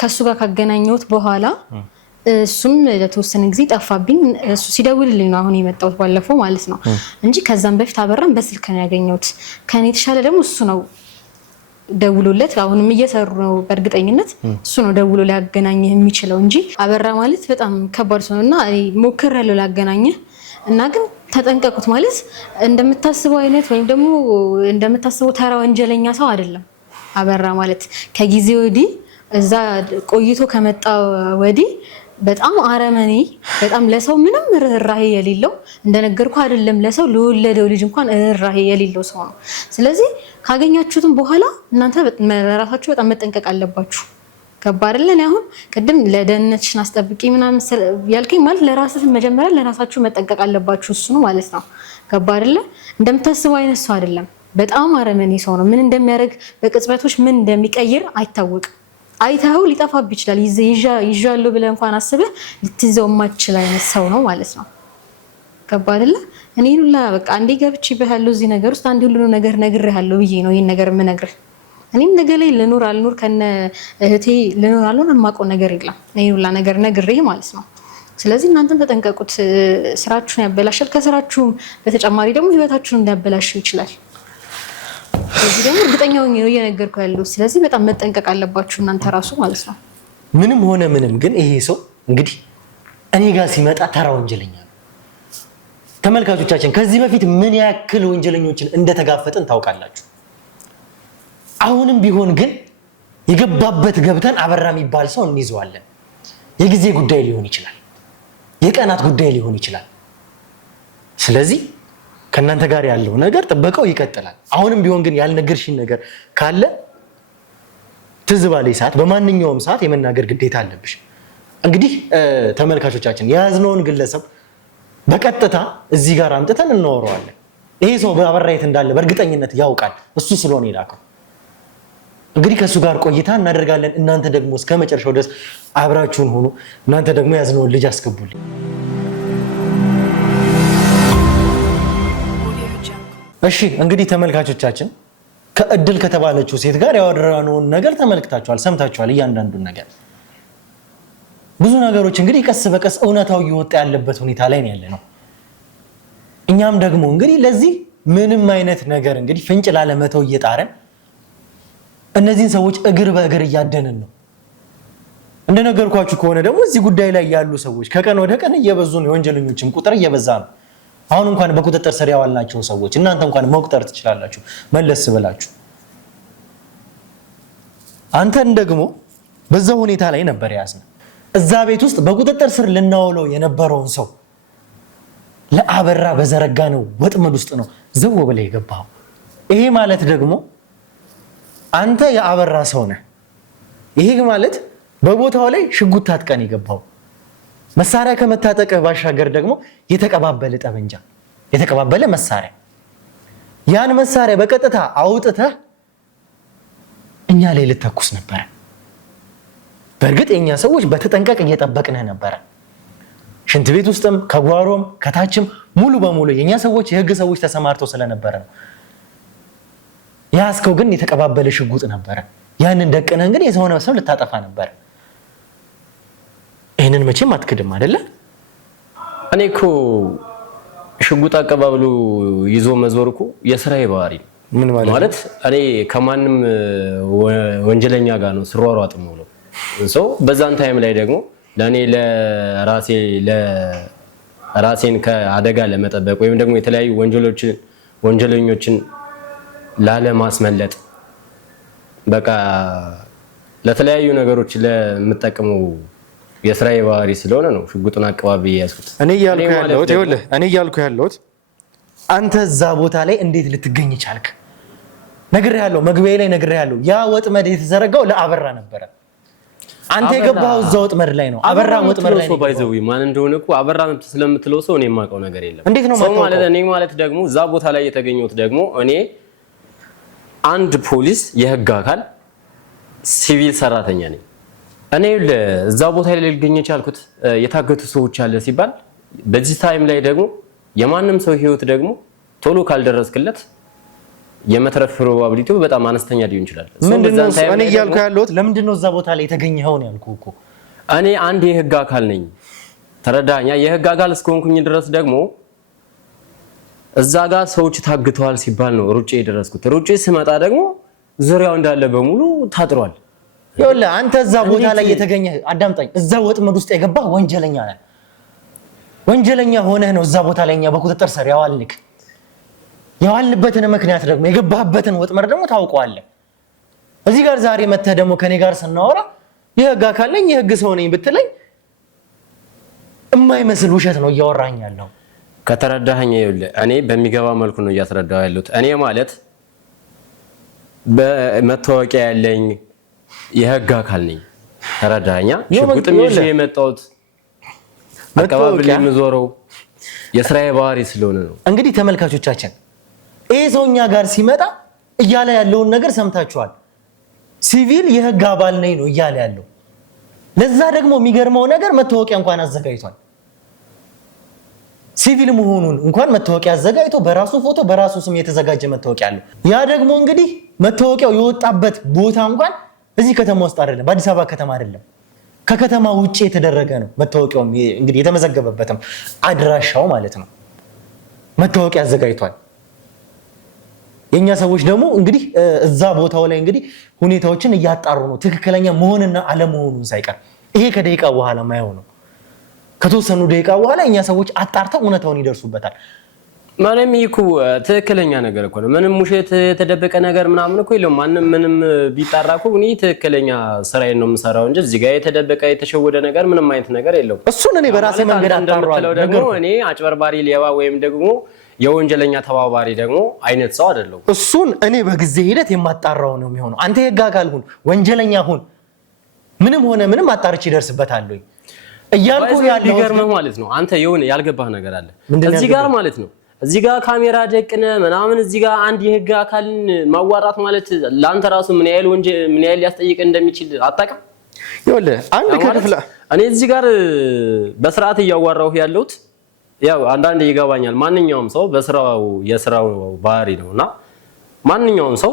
ከእሱ ጋር ካገናኘሁት በኋላ እሱም ለተወሰነ ጊዜ ጠፋብኝ። እሱ ሲደውልልኝ ነው አሁን የመጣሁት ባለፈው ማለት ነው እንጂ ከዛም በፊት አበራን በስልክ ነው ያገኘሁት። ከኔ የተሻለ ደግሞ እሱ ነው ደውሎለት፣ አሁንም እየሰሩ ነው በእርግጠኝነት እሱ ነው ደውሎ ሊያገናኝህ የሚችለው እንጂ አበራ ማለት በጣም ከባድ ሰው ነው እና ሞክሬያለሁ ላገናኝህ እና ግን ተጠንቀቁት ማለት እንደምታስበው አይነት ወይም ደግሞ እንደምታስበው ተራ ወንጀለኛ ሰው አይደለም። አበራ ማለት ከጊዜ ወዲህ እዛ ቆይቶ ከመጣ ወዲህ በጣም አረመኔ፣ በጣም ለሰው ምንም ርህራሄ የሌለው እንደነገርኩ አይደለም ለሰው ለወለደው ልጅ እንኳን ርህራሄ የሌለው ሰው ነው። ስለዚህ ካገኛችሁትም በኋላ እናንተ ለራሳችሁ በጣም መጠንቀቅ አለባችሁ። ከባድ አይደል? እኔ አሁን ቅድም ለደህንነትሽን አስጠብቂ ምናምን ያልከኝ ማለት ለራስህ መጀመሪያ ለራሳችሁ መጠንቀቅ አለባችሁ እሱ ነው ማለት ነው። ከባድ አይደል? እንደምታስበው አይነት ሰው አይደለም። በጣም አረመኔ ሰው ነው። ምን እንደሚያደርግ በቅጽበቶች ምን እንደሚቀይር አይታወቅም። አይታው ሊጠፋብህ ይችላል። ይዣለሁ ብለህ እንኳን አስበህ ልትይዘው የማትችል አይነት ሰው ነው ማለት ነው። ከባድ አይደል? እኔ ሁላ በቃ አንዴ ገብቼብሃለሁ እዚህ ነገር ውስጥ አንዴ ሁሉ ነገር ነግሬሃለሁ ብዬ ነው ይሄን ነገር የምነግርህ። እኔም ነገ ላይ ልኖር አልኖር ከነ እህቴ ልኖር አልኖር የማውቀው ነገር የለም። እኔ ሁላ ነገር ነግሬህ ማለት ነው። ስለዚህ እናንተም ተጠንቀቁት። ስራችሁን ያበላሻል። ከስራችሁም በተጨማሪ ደግሞ ህይወታችሁን ሊያበላሽው ይችላል። እዚህ ደግሞ እርግጠኛ ሆኜ ነው እየነገርኩ ያለው። ስለዚህ በጣም መጠንቀቅ አለባችሁ እናንተ ራሱ ማለት ነው። ምንም ሆነ ምንም ግን ይሄ ሰው እንግዲህ እኔ ጋር ሲመጣ ተራ ወንጀለኛ ነው። ተመልካቾቻችን ከዚህ በፊት ምን ያክል ወንጀለኞችን እንደተጋፈጥን ታውቃላችሁ። አሁንም ቢሆን ግን የገባበት ገብተን አበራ የሚባል ሰው እንይዘዋለን። የጊዜ ጉዳይ ሊሆን ይችላል፣ የቀናት ጉዳይ ሊሆን ይችላል። ስለዚህ ከእናንተ ጋር ያለው ነገር ጥበቃው ይቀጥላል። አሁንም ቢሆን ግን ያልነገርሽኝ ነገር ካለ ትዝ ባለኝ ሰዓት በማንኛውም ሰዓት የመናገር ግዴታ አለብሽ። እንግዲህ ተመልካቾቻችን የያዝነውን ግለሰብ በቀጥታ እዚህ ጋር አምጥተን እናወራዋለን። ይሄ ሰው በአበራ የት እንዳለ በእርግጠኝነት ያውቃል፣ እሱ ስለሆነ የላከው። እንግዲህ ከእሱ ጋር ቆይታ እናደርጋለን። እናንተ ደግሞ እስከ መጨረሻው ድረስ አብራችሁን ሆኑ። እናንተ ደግሞ የያዝነውን ልጅ አስገቡልኝ። እሺ እንግዲህ ተመልካቾቻችን ከእድል ከተባለችው ሴት ጋር ያወራነውን ነገር ተመልክታችኋል፣ ሰምታችኋል። እያንዳንዱን ነገር ብዙ ነገሮች እንግዲህ ቀስ በቀስ እውነታው እየወጣ ያለበት ሁኔታ ላይ ያለ ነው። እኛም ደግሞ እንግዲህ ለዚህ ምንም አይነት ነገር እንግዲህ ፍንጭ ላለመተው እየጣረን እነዚህን ሰዎች እግር በእግር እያደንን ነው። እንደነገርኳችሁ ከሆነ ደግሞ እዚህ ጉዳይ ላይ ያሉ ሰዎች ከቀን ወደ ቀን እየበዙ ነው። የወንጀለኞችም ቁጥር እየበዛ ነው። አሁን እንኳን በቁጥጥር ስር ያዋልናቸው ሰዎች እናንተ እንኳን መቁጠር ትችላላችሁ መለስ ብላችሁ። አንተን ደግሞ በዛ ሁኔታ ላይ ነበር ያዝነው። እዛ ቤት ውስጥ በቁጥጥር ስር ልናውለው የነበረውን ሰው ለአበራ በዘረጋ ነው ወጥመድ ውስጥ ነው ዘው ብለህ የገባው። ይሄ ማለት ደግሞ አንተ የአበራ ሰው ነህ። ይሄ ማለት በቦታው ላይ ሽጉጥ ታጥቀን የገባው መሳሪያ ከመታጠቅህ ባሻገር ደግሞ የተቀባበለ ጠመንጃ፣ የተቀባበለ መሳሪያ፣ ያን መሳሪያ በቀጥታ አውጥተህ እኛ ላይ ልተኩስ ነበረ። በእርግጥ የኛ ሰዎች በተጠንቀቅ እየጠበቅንህ ነበረ። ሽንት ቤት ውስጥም ከጓሮም ከታችም ሙሉ በሙሉ የኛ ሰዎች የህግ ሰዎች ተሰማርተው ስለነበረ ነው። ያስከው ግን የተቀባበለ ሽጉጥ ነበረ። ያንን ደቅነህ ግን የሰውን ሰው ልታጠፋ ነበር። ይሄንን መቼም አትክድም አይደለ? እኔ እኮ ሽጉጥ አቀባብሎ ይዞ መዞር እኮ የስራዬ ባህሪ ነው። ምን ማለት እኔ ከማንም ወንጀለኛ ጋር ነው ስሯሯጥ ነው። በዛን ታይም ላይ ደግሞ ለኔ ለራሴ ራሴን ከአደጋ ለመጠበቅ ወይም ደግሞ የተለያዩ ወንጀለኞችን ላለማስመለጥ በቃ ለተለያዩ ነገሮች ለምጠቀመው የስራዬ ባህሪ ስለሆነ ነው ሽጉጡን አቀባቢ ያስኩት። እኔ እያልኩ ያለሁት አንተ እዛ ቦታ ላይ እንዴት ልትገኝ ቻልክ? ነግሬሃለሁ፣ መግቢያ ላይ ነግሬሃለሁ። ያ ወጥመድ የተዘረጋው ለአበራ ነበረ። አንተ የገባኸው እዛ ወጥመድ ላይ ነው። አበራ ወጥመድ ላይ ነው። ባይዘው ማን እንደሆነ እኮ አበራ ስለምትለው ሰው እኔ የማውቀው ነገር የለም። እንዴት ነው ማለት እኔ ማለት ደግሞ እዛ ቦታ ላይ የተገኘሁት ደግሞ እኔ አንድ ፖሊስ የህግ አካል ሲቪል ሰራተኛ ነኝ። እኔ እዛ ቦታ ላይ ልገኝ የቻልኩት የታገቱ ሰዎች አለ ሲባል በዚህ ታይም ላይ ደግሞ የማንም ሰው ህይወት ደግሞ ቶሎ ካልደረስክለት የመትረፍ ፕሮባቢሊቲው በጣም አነስተኛ ሊሆን ይችላል። ምንድነው እኔ እያልኩ ያለሁት ለምንድነው እዛ ቦታ ላይ የተገኘኸው ነው ያልኩህ እኮ። እኔ አንድ የህግ አካል ነኝ ተረዳኛ። የህግ አካል እስከሆንኩኝ ድረስ ደግሞ እዛ ጋር ሰዎች ታግተዋል ሲባል ነው ሩጬ የደረስኩት። ሩጬ ስመጣ ደግሞ ዙሪያው እንዳለ በሙሉ ታጥሯል። ይኸውልህ አንተ እዛ ቦታ ላይ የተገኘህ አዳምጠኝ፣ እዛ ወጥመድ ውስጥ የገባህ ወንጀለኛ ነህ። ወንጀለኛ ሆነህ ነው እዛ ቦታ ላይ እኛ በቁጥጥር ስር ያዋልንክ። የዋልንበትን ምክንያት ደግሞ የገባህበትን ወጥመድ ደግሞ ታውቀዋለህ። እዚህ ጋር ዛሬ መተህ ደግሞ ከኔ ጋር ስናወራ የህግ አካል ነኝ የህግ ሰው ነኝ ብትለኝ የማይመስል ውሸት ነው እያወራኝ ያለው። ከተረዳኸኝ ይኸውልህ እኔ በሚገባ መልኩ ነው እያስረዳሁ ያለሁት። እኔ ማለት በመታወቂያ ያለኝ የህግ አካል ነኝ ተረዳኸኛ። ሽጉጥም ይዤ የመጣሁት አካባቢ ላይ የምዞረው የስራዬ ባህሪ ስለሆነ ነው። እንግዲህ ተመልካቾቻችን ይሄ ሰው እኛ ጋር ሲመጣ እያለ ያለውን ነገር ሰምታችኋል። ሲቪል የህግ አባል ነኝ ነው እያለ ያለው። ለዛ ደግሞ የሚገርመው ነገር መታወቂያ እንኳን አዘጋጅቷል። ሲቪል መሆኑን እንኳን መታወቂያ አዘጋጅቶ በራሱ ፎቶ በራሱ ስም የተዘጋጀ መታወቂያ አለው። ያ ደግሞ እንግዲህ መታወቂያው የወጣበት ቦታ እንኳን እዚህ ከተማ ውስጥ አይደለም፣ በአዲስ አበባ ከተማ አይደለም፣ ከከተማ ውጪ የተደረገ ነው። መታወቂያው እንግዲህ የተመዘገበበትም አድራሻው ማለት ነው መታወቂያ አዘጋጅቷል። የኛ ሰዎች ደግሞ እንግዲህ እዛ ቦታው ላይ እንግዲህ ሁኔታዎችን እያጣሩ ነው፣ ትክክለኛ መሆንና አለመሆኑን ሳይቀር። ይሄ ከደቂቃ በኋላ ማየው ነው። ከተወሰኑ ደቂቃ በኋላ የኛ ሰዎች አጣርተው እውነታውን ይደርሱበታል። ማንም ይኩ ትክክለኛ ነገር እኮ ነው። ምንም ውሸት የተደበቀ ነገር ምናምን እኮ የለውም። ማንም ምንም ቢጣራ እኮ እኔ ትክክለኛ ስራዬን ነው የምሰራው እንጂ እዚህ ጋር የተደበቀ የተሸወደ ነገር ምንም አይነት ነገር የለውም። እሱን እኔ በራሴ መንገድ አጣራለሁ። ደግሞ እኔ አጭበርባሪ ሌባ ወይም ደግሞ የወንጀለኛ ተባባሪ ደግሞ አይነት ሰው አይደለሁም። እሱን እኔ በጊዜ ሂደት የማጣራው ነው የሚሆነው። አንተ የህግ አካል ሁን፣ ወንጀለኛ ሁን፣ ምንም ሆነ ምንም አጣርቼ ይደርስበታል እያልኩ ያለው ይገርምህ ማለት ነው። አንተ የሆነ ያልገባህ ነገር አለ እዚህ ጋር ማለት ነው። እዚህ ጋር ካሜራ ደቅነ ምናምን እዚህ ጋር አንድ የህግ አካልን ማዋራት ማለት ለአንተ ራሱ ምን ያህል ሊያስጠይቅ እንደሚችል አታውቅም? ይኸውልህ አንድ ከፍላ እኔ እዚህ ጋር በስርዓት እያዋራሁ ያለሁት ያው አንዳንድ ይገባኛል። ማንኛውም ሰው የስራው ባህሪ ነውና ማንኛውም ሰው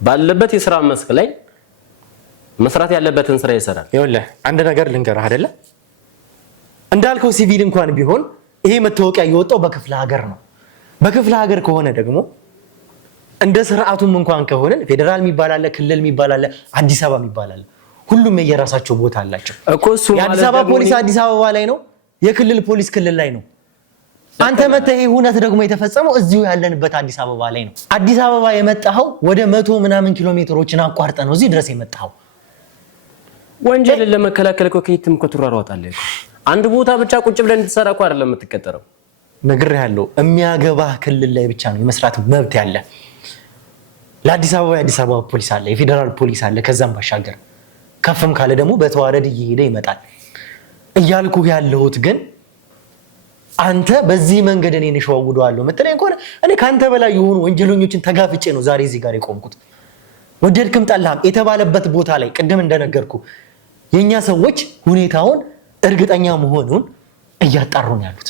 ባለበት የስራ መስክ ላይ መስራት ያለበትን ስራ ይሰራል። ይኸውልህ አንድ ነገር ልንገርህ አይደለ? እንዳልከው ሲቪል እንኳን ቢሆን ይሄ መታወቂያ የወጣው በክፍለ ሀገር ነው። በክፍለ ሀገር ከሆነ ደግሞ እንደ ስርዓቱም እንኳን ከሆነ ፌደራል የሚባል አለ፣ ክልል የሚባል አለ፣ አዲስ አበባ የሚባል አለ። ሁሉም የየራሳቸው ቦታ አላቸው እኮ። እሱ የአዲስ አበባ ፖሊስ አዲስ አበባ ላይ ነው፣ የክልል ፖሊስ ክልል ላይ ነው። አንተ መተህ ይሄ ሁነት ደግሞ የተፈጸመው እዚሁ ያለንበት አዲስ አበባ ላይ ነው። አዲስ አበባ የመጣኸው ወደ 100 ምናምን ኪሎ ሜትሮችን አቋርጠ ነው እዚህ ድረስ የመጣኸው። ወንጀልን ለመከላከል እኮ ከየትም እኮ ትሯሯጣለህ። አንድ ቦታ ብቻ ቁጭ ብለን እንድትሰራ እኮ አይደለም የምትቀጠረው። ነግሬሃለሁ። የሚያገባህ ክልል ላይ ብቻ ነው የመስራት መብት ያለ። ለአዲስ አበባ የአዲስ አበባ ፖሊስ አለ፣ የፌደራል ፖሊስ አለ። ከዛም ባሻገር ከፍም ካለ ደግሞ በተዋረድ እየሄደ ይመጣል። እያልኩህ ያለሁት ግን አንተ በዚህ መንገድ እኔን እሸዋውደዋለሁ የምትለኝ ከሆነ እኔ ከአንተ በላይ የሆኑ ወንጀለኞችን ተጋፍጬ ነው ዛሬ እዚህ ጋር የቆምኩት። ወደድክም ጠላህም የተባለበት ቦታ ላይ ቅድም እንደነገርኩ የኛ ሰዎች ሁኔታውን እርግጠኛ መሆኑን እያጣሩ ነው ያሉት።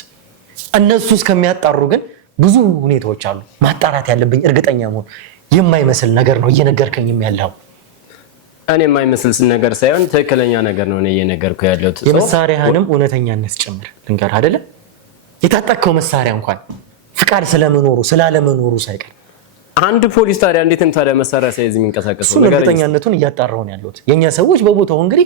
እነሱ እስከሚያጣሩ ግን ብዙ ሁኔታዎች አሉ ማጣራት ያለብኝ። እርግጠኛ መሆን የማይመስል ነገር ነው እየነገርከኝም ያለው። እኔ የማይመስል ነገር ሳይሆን ትክክለኛ ነገር ነው እየነገርኩ ያለሁት። የመሳሪያህንም እውነተኛነት ጭምር ልንገርህ አይደለ? የታጠቅከው መሳሪያ እንኳን ፍቃድ ስለመኖሩ ስላለመኖሩ ሳይቀር አንድ ፖሊስ ታዲያ እንዴትም ታዲያ መሳሪያ ሳይዝ የሚንቀሳቀሰው ነገር እርግጠኛነቱን እያጣራሁ ነው ያለሁት። የኛ ሰዎች በቦታው እንግዲህ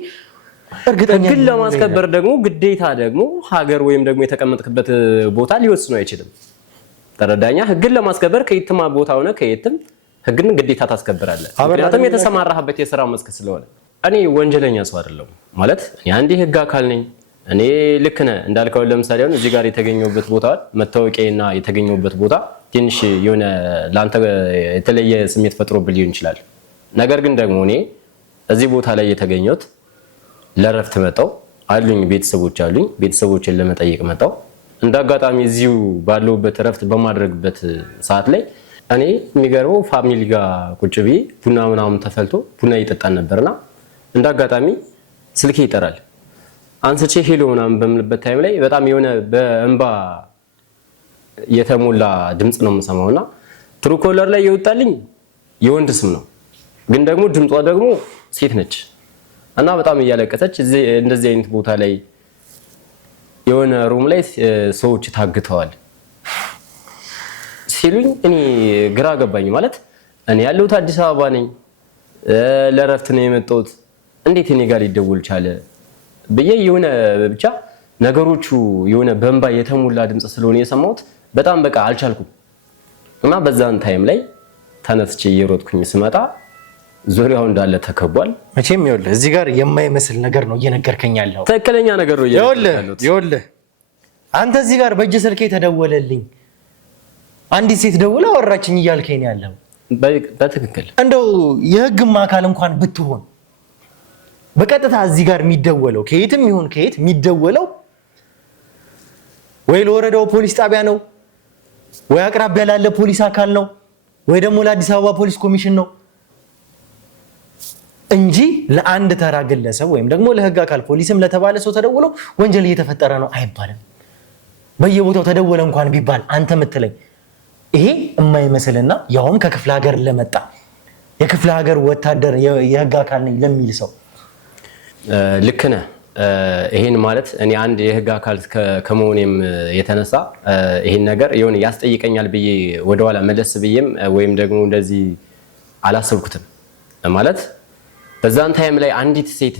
ህግን ለማስከበር ደግሞ ግዴታ ደግሞ ሀገር ወይም ደግሞ የተቀመጥክበት ቦታ ሊወስኑ አይችልም። ተረዳኛ? ህግን ለማስከበር ከየትም ቦታ ሆነ ከየትም ህግን ግዴታ ታስከብራለህ። ምክንያቱም የተሰማራህበት የሥራ መስክ ስለሆነ። እኔ ወንጀለኛ ሰው አይደለሁም ማለት እኔ አንድ የህግ አካል ነኝ። እኔ ልክ ነህ እንዳልከው ለምሳሌ አሁን እዚህ ጋር የተገኘሁበት ቦታ መታወቂያና የተገኘሁበት ቦታ ትንሽ የሆነ ላንተ የተለየ ስሜት ፈጥሮብህ ሊሆን ይችላል። ነገር ግን ደግሞ እኔ እዚህ ቦታ ላይ የተገኘሁት ለረፍት መጣሁ አሉኝ ቤተሰቦች አሉኝ። ቤተሰቦችን ለመጠየቅ መጣሁ። እንዳጋጣሚ እዚሁ ባለሁበት ረፍት በማድረግበት ሰዓት ላይ እኔ የሚገርመው ፋሚሊ ጋር ቁጭ ብዬ ቡና ምናምን ተፈልቶ ቡና እየጠጣን ነበርና እንዳጋጣሚ ስልኬ ይጠራል። አንስቼ ሄሎ ምናምን በምልበት ታይም ላይ በጣም የሆነ በእንባ የተሞላ ድምጽ ነው የምሰማውና ትሩ ኮለር ላይ የወጣልኝ የወንድ ስም ነው፣ ግን ደግሞ ድምጿ ደግሞ ሴት ነች እና በጣም እያለቀሰች እንደዚህ አይነት ቦታ ላይ የሆነ ሩም ላይ ሰዎች ታግተዋል ሲሉኝ እኔ ግራ ገባኝ። ማለት እኔ ያለሁት አዲስ አበባ ነኝ፣ ለረፍት ነው የመጣሁት፣ እንዴት እኔ ጋር ሊደውል ቻለ ብዬ የሆነ ብቻ ነገሮቹ የሆነ በእንባ የተሞላ ድምጽ ስለሆነ የሰማሁት በጣም በቃ አልቻልኩም እና በዛን ታይም ላይ ተነስቼ እየሮጥኩኝ ስመጣ ዙሪያው እንዳለ ተከቧል። መቼም ይኸውልህ እዚህ ጋር የማይመስል ነገር ነው እየነገርከኝ ያለው። ትክክለኛ ነገር ነው ይኸውልህ አንተ እዚህ ጋር በእጅ ስልኬ ተደወለልኝ አንዲት ሴት ደውላ አወራችኝ እያልከኝ ያለው በትክክል እንደው የህግም አካል እንኳን ብትሆን በቀጥታ እዚህ ጋር የሚደወለው ከየትም ይሁን ከየት የሚደወለው ወይ ለወረዳው ፖሊስ ጣቢያ ነው ወይ አቅራቢያ ላለ ፖሊስ አካል ነው ወይ ደግሞ ለአዲስ አበባ ፖሊስ ኮሚሽን ነው እንጂ ለአንድ ተራ ግለሰብ ወይም ደግሞ ለህግ አካል ፖሊስም ለተባለ ሰው ተደውሎ ወንጀል እየተፈጠረ ነው አይባልም። በየቦታው ተደወለ እንኳን ቢባል አንተ የምትለኝ ይሄ የማይመስልና ያውም ከክፍለ ሀገር ለመጣ የክፍለ ሀገር ወታደር የህግ አካል ነኝ ለሚል ሰው ልክ ነህ። ይሄን ማለት እኔ አንድ የህግ አካል ከመሆኔም የተነሳ ይሄን ነገር የሆነ ያስጠይቀኛል ብዬ ወደኋላ መለስ ብዬም ወይም ደግሞ እንደዚህ አላሰብኩትም። ማለት በዛን ታይም ላይ አንዲት ሴት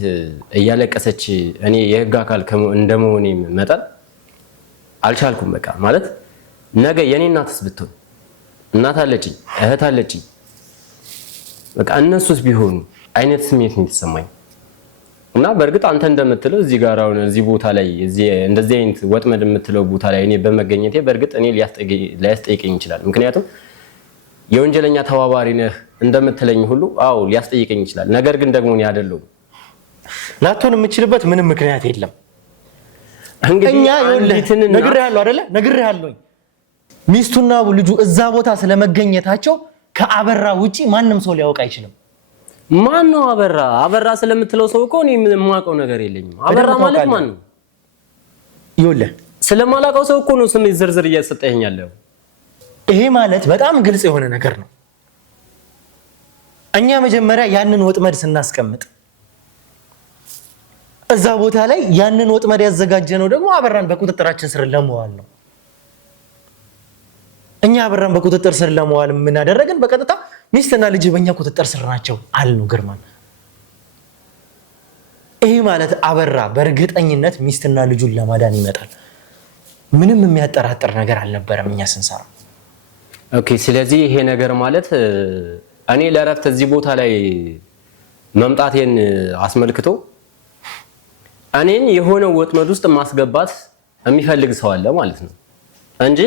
እያለቀሰች እኔ የህግ አካል እንደመሆኔም መጠን አልቻልኩም። በቃ ማለት ነገ የኔ እናትስ ብትሆን እናት አለችኝ እህት አለችኝ በቃ እነሱስ ቢሆኑ አይነት ስሜት ነው የተሰማኝ። እና በእርግጥ አንተ እንደምትለው እዚህ ጋር አሁን እዚህ ቦታ ላይ እንደዚህ አይነት ወጥመድ የምትለው ቦታ ላይ እኔ በመገኘቴ በእርግጥ እኔ ሊያስጠይቀኝ ይችላል። ምክንያቱም የወንጀለኛ ተባባሪ ነህ እንደምትለኝ ሁሉ አዎ ሊያስጠይቀኝ ይችላል። ነገር ግን ደግሞ እኔ አይደለሁም። ላትሆን የምችልበት ምንም ምክንያት የለም። እኛ ነግሬሃለሁ አይደለ? ነግሬሃለሁ ሚስቱና ልጁ እዛ ቦታ ስለመገኘታቸው ከአበራ ውጪ ማንም ሰው ሊያውቅ አይችልም። ማን ነው አበራ? አበራ ስለምትለው ሰው እኮ እኔ የማውቀው ነገር የለኝም። አበራ ማለት ማን ነው? ይኸውልህ ስለማላውቀው ሰው እኮ ነው ስም ዝርዝር እያሰጠኸኝ ያለው። ይሄ ማለት በጣም ግልጽ የሆነ ነገር ነው። እኛ መጀመሪያ ያንን ወጥመድ ስናስቀምጥ እዛ ቦታ ላይ ያንን ወጥመድ ያዘጋጀነው ደግሞ አበራን በቁጥጥራችን ስር ለመዋል ነው። እኛ አበራን በቁጥጥር ስር ለመዋል ምን አደረግን? በቀጥታ ሚስትና ልጅ በእኛ ቁጥጥር ስር ናቸው አልነው ግርማን። ይሄ ማለት አበራ በእርግጠኝነት ሚስትና ልጁን ለማዳን ይመጣል። ምንም የሚያጠራጥር ነገር አልነበረም እኛ ስንሰራ። ኦኬ። ስለዚህ ይሄ ነገር ማለት እኔ ለረፍት እዚህ ቦታ ላይ መምጣቴን አስመልክቶ እኔን የሆነ ወጥመድ ውስጥ ማስገባት የሚፈልግ ሰው አለ ማለት ነው እንጂ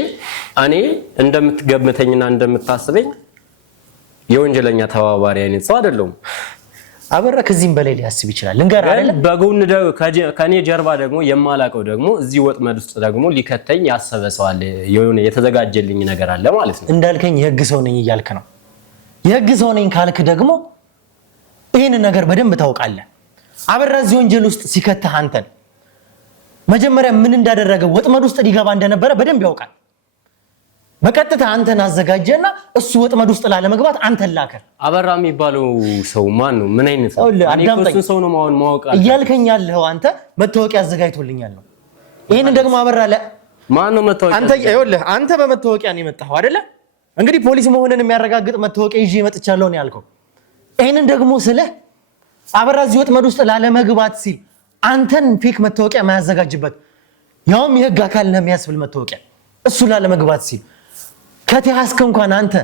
እኔ እንደምትገምተኝና እንደምታስበኝ የወንጀለኛ ተባባሪ አይነት ሰው አይደለሁም። አበራ ከዚህም በላይ ሊያስብ ይችላል። ልንገር አይደል? በጎን ከኔ ጀርባ ደግሞ የማላቀው ደግሞ እዚህ ወጥመድ ውስጥ ደግሞ ሊከተኝ ያሰበ ሰው አለ። የሆነ የተዘጋጀልኝ ነገር አለ ማለት ነው። እንዳልከኝ የህግ ሰው ነኝ እያልክ ነው። የህግ ሰው ነኝ ካልክ ደግሞ ይሄን ነገር በደንብ ታውቃለህ። አበራ እዚህ ወንጀል ውስጥ ሲከተህ አንተን መጀመሪያ ምን እንዳደረገ ወጥመድ ውስጥ ሊገባ እንደነበረ በደንብ ያውቃል። በቀጥታ አንተን አዘጋጀና እሱ ወጥመድ ውስጥ ላለመግባት አንተን ላከ። አበራ የሚባለው ሰው ማን ነው? ምን አይነት ነው? እኔ እሱ ሰው ነው ማወቅ እያልከኝ ያለው አንተ መታወቂያ አዘጋጅቶልኛል ነው። ይሄንን ደግሞ አበራ ማን ነው መታወቂያ? አንተ ይኸውልህ አንተ በመታወቂያ ነው የመጣኸው አይደለ? እንግዲህ ፖሊስ መሆንን የሚያረጋግጥ መታወቂያ ይዤ መጥቻለሁ ነው ያልከው። ይሄንን ደግሞ ስለ አበራ እዚህ ወጥመድ ውስጥ ላለመግባት ሲል አንተን ፌክ መታወቂያ ማያዘጋጅበት ያውም የህግ አካል ለሚያስብል መታወቂያ እሱ ላለመግባት ሲል ከተያዝክ እንኳን አንተ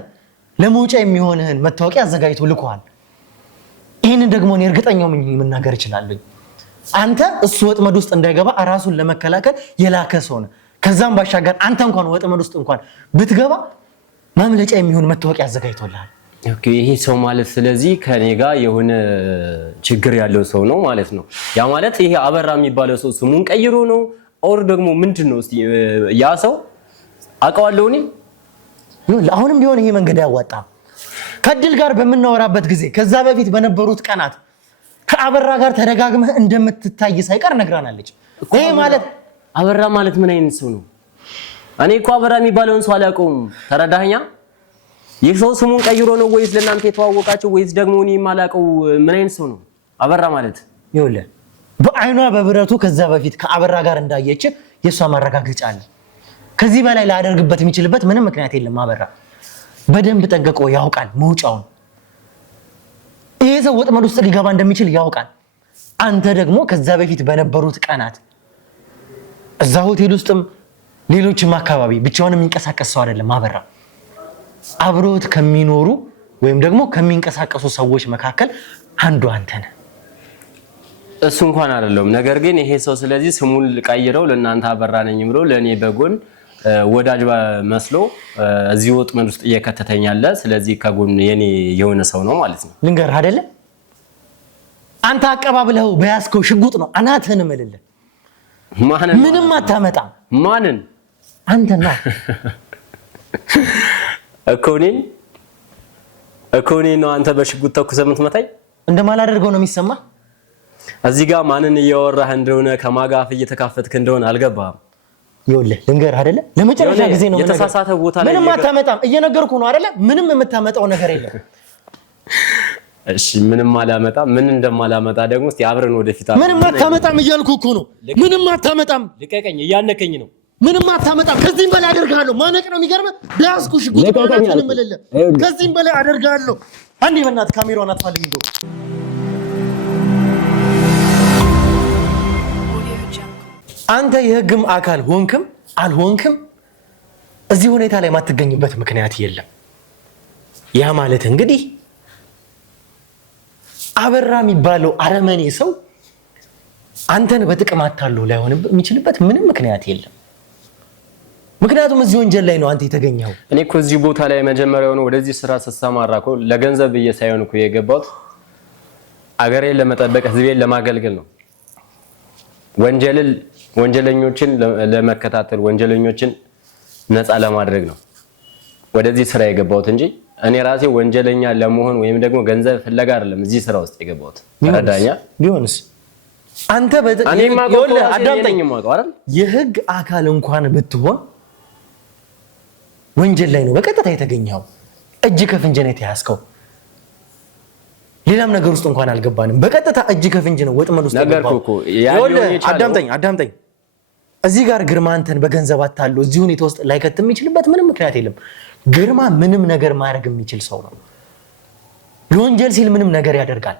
ለመውጫ የሚሆንህን መታወቂያ አዘጋጅቶ ልኳል። ይህንን ደግሞ እኔ እርግጠኛው ምን መናገር እችላለሁ። አንተ እሱ ወጥመድ ውስጥ እንዳይገባ ራሱን ለመከላከል የላከ ሰው ነው። ከዛም ባሻገር አንተ እንኳን ወጥመድ ውስጥ እንኳን ብትገባ ማምለጫ የሚሆን መታወቂያ አዘጋጅቶልሃል። ኦኬ ይሄ ሰው ማለት ስለዚህ ከኔ ጋር የሆነ ችግር ያለው ሰው ነው ማለት ነው። ያ ማለት ይሄ አበራ የሚባለው ሰው ስሙን ቀይሮ ነው ኦር ደግሞ ምንድነው? እስቲ ያ ሰው አውቀዋለሁ እኔ አሁንም ቢሆን ይሄ መንገድ አያዋጣም። ከድል ጋር በምናወራበት ጊዜ ከዛ በፊት በነበሩት ቀናት ከአበራ ጋር ተደጋግመህ እንደምትታይ ሳይቀር ነግራናለች። ይሄ ማለት አበራ ማለት ምን አይነት ሰው ነው? እኔ እኮ አበራ የሚባለውን ሰው አላውቀውም። ተረዳኸኛ? ይህ ሰው ስሙን ቀይሮ ነው ወይስ ለእናንተ የተዋወቃቸው ወይስ ደግሞ እኔ የማላውቀው ምን አይነት ሰው ነው አበራ ማለት? ይኸውልህ በአይኗ በብረቱ ከዛ በፊት ከአበራ ጋር እንዳየች የሷ ማረጋገጫ አለ። ከዚህ በላይ ላደርግበት የሚችልበት ምንም ምክንያት የለም። አበራ በደንብ ጠንቅቆ ያውቃል መውጫውን። ይሄ ሰው ወጥመድ ውስጥ ሊገባ እንደሚችል ያውቃል። አንተ ደግሞ ከዛ በፊት በነበሩት ቀናት እዛ ሆቴል ውስጥም ሌሎችም አካባቢ ብቻውን የሚንቀሳቀስ ሰው አይደለም አበራ። አብሮት ከሚኖሩ ወይም ደግሞ ከሚንቀሳቀሱ ሰዎች መካከል አንዱ አንተ ነህ። እሱ እንኳን አይደለም። ነገር ግን ይሄ ሰው ስለዚህ ስሙን ቀይረው ለእናንተ አበራ ነኝ ብሎ ለኔ በጎን ወዳጅ መስሎ እዚህ ወጥመድ ውስጥ እየከተተኝ ያለ ስለዚህ ከጎን የኔ የሆነ ሰው ነው ማለት ነው። ልንገርህ አይደለ አንተ አቀባብለው በያዝከው ሽጉጥ ነው አናትህን እምልልህ። ምንም አታመጣም። ማንን? አንተና እኮኔ ነው አንተ በሽጉጥ ተኩሰህ የምትመታኝ? እንደማላደርገው ነው የሚሰማ። እዚህ ጋር ማንን እያወራህ እንደሆነ ከማጋፍ እየተካፈትክ እንደሆነ አልገባህም። ይኸውልህ ልንገርህ አይደለ ለመጨረሻ ጊዜ ነው የተሳሳተ ቦታ ላይ ምንም አታመጣም እየነገርኩ ነው አይደለ ምንም የምታመጣው ነገር የለም። እሺ ምንም አላመጣም። ምን እንደማላመጣ ደግሞ እስቲ አብረን ወደፊት ምንም አታመጣም እያልኩ እኮ ነው። ምንም አታመጣም። ልቀቀኝ፣ እያነከኝ ነው። ምንም አታመጣም። ከዚህም በላይ አደርጋለሁ። ማነቅ ነው የሚገርምህ። ቢያስኩሽ ጉድ ማለት ነው። ከዚህም በላይ አደርጋለሁ። አንዴ በእናትህ ካሜራውን አጥፋልኝ እንደው። አንተ የህግም አካል ሆንክም አልሆንክም እዚህ ሁኔታ ላይ ማትገኝበት ምክንያት የለም። ያ ማለት እንግዲህ አበራ የሚባለው አረመኔ ሰው አንተን በጥቅም አታለው ላይሆን የሚችልበት ምንም ምክንያት የለም። ምክንያቱም እዚህ ወንጀል ላይ ነው አንተ የተገኘው። እኔ እኮ እዚህ ቦታ ላይ መጀመሪያው ነው ወደዚህ ስራ ስሰማራ እኮ ለገንዘብ እየሳይሆን እኮ የገባሁት አገሬን ለመጠበቅ ህዝቤን ለማገልገል ነው። ወንጀለኞችን ለመከታተል ወንጀለኞችን ነፃ ለማድረግ ነው ወደዚህ ስራ የገባሁት እንጂ እኔ ራሴ ወንጀለኛ ለመሆን ወይም ደግሞ ገንዘብ ፍለጋ አይደለም እዚህ ስራ ውስጥ የገባሁት። ተረዳኛ? ቢሆንስ አንተ የህግ አካል እንኳን ብትሆን ወንጀል ላይ ነው በቀጥታ የተገኘው። እጅ ከፍንጅ ነው የተያዝከው። ሌላም ነገር ውስጥ እንኳን አልገባንም። በቀጥታ እጅ ከፍንጅ ነው ወጥመድ ውስጥ የገባው። አዳምጠኝ። እዚህ ጋር ግርማ አንተን በገንዘብ አታለው እዚህ ሁኔታ ውስጥ ላይከት የሚችልበት ምንም ምክንያት የለም። ግርማ ምንም ነገር ማድረግ የሚችል ሰው ነው። ለወንጀል ሲል ምንም ነገር ያደርጋል።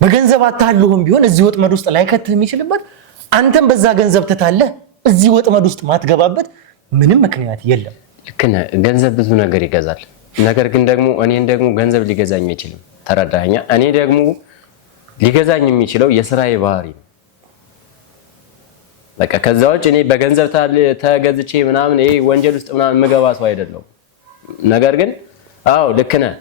በገንዘብ አታለውም ቢሆን እዚህ ወጥመድ ውስጥ ላይከት የሚችልበት አንተም በዛ ገንዘብ ተታለህ እዚህ ወጥመድ ውስጥ ማትገባበት ምንም ምክንያት የለም። ልክ ነህ። ገንዘብ ብዙ ነገር ይገዛል። ነገር ግን ደግሞ እኔን ደግሞ ገንዘብ ሊገዛኝ አይችልም። ተረዳኸኛ? እኔ ደግሞ ሊገዛኝ የሚችለው የስራዬ ባህሪ ነው። በቃ ከዛ ውጭ እኔ በገንዘብ ተገዝቼ ምናምን ይሄ ወንጀል ውስጥ ምናምን የምገባ ሰው አይደለሁም። ነገር ግን አዎ ልክ ነህ።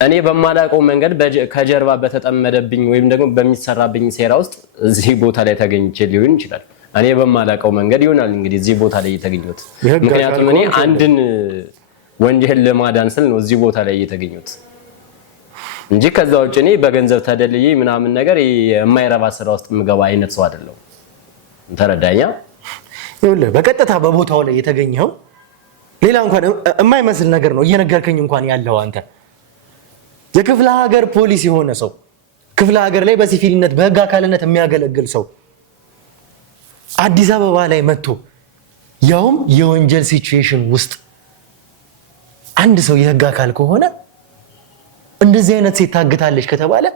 እኔ በማላውቀው መንገድ ከጀርባ በተጠመደብኝ ወይም ደግሞ በሚሰራብኝ ሴራ ውስጥ እዚህ ቦታ ላይ ተገኝቼ ሊሆን ይችላል። እኔ በማላውቀው መንገድ ይሆናል እንግዲህ እዚህ ቦታ ላይ የተገኘሁት። ምክንያቱም እኔ አንድን ወንጀል ለማዳን ስል ነው እዚህ ቦታ ላይ የተገኘሁት እንጂ ከዛ ውጭ እኔ በገንዘብ ተደልዬ ምናምን ነገር የማይረባ ስራ ውስጥ የምገባ አይነት ሰው አይደለሁም። ተረዳኛ? ይኸውልህ በቀጥታ በቦታው ላይ የተገኘው ሌላ እንኳን የማይመስል ነገር ነው እየነገርከኝ እንኳን ያለው አንተ የክፍለ ሀገር ፖሊስ የሆነ ሰው ክፍለ ሀገር ላይ በሲቪልነት በህግ አካልነት የሚያገለግል ሰው አዲስ አበባ ላይ መጥቶ ያውም የወንጀል ሲቹዌሽን ውስጥ አንድ ሰው የህግ አካል ከሆነ እንደዚህ አይነት ሴት ታግታለች ከተባለ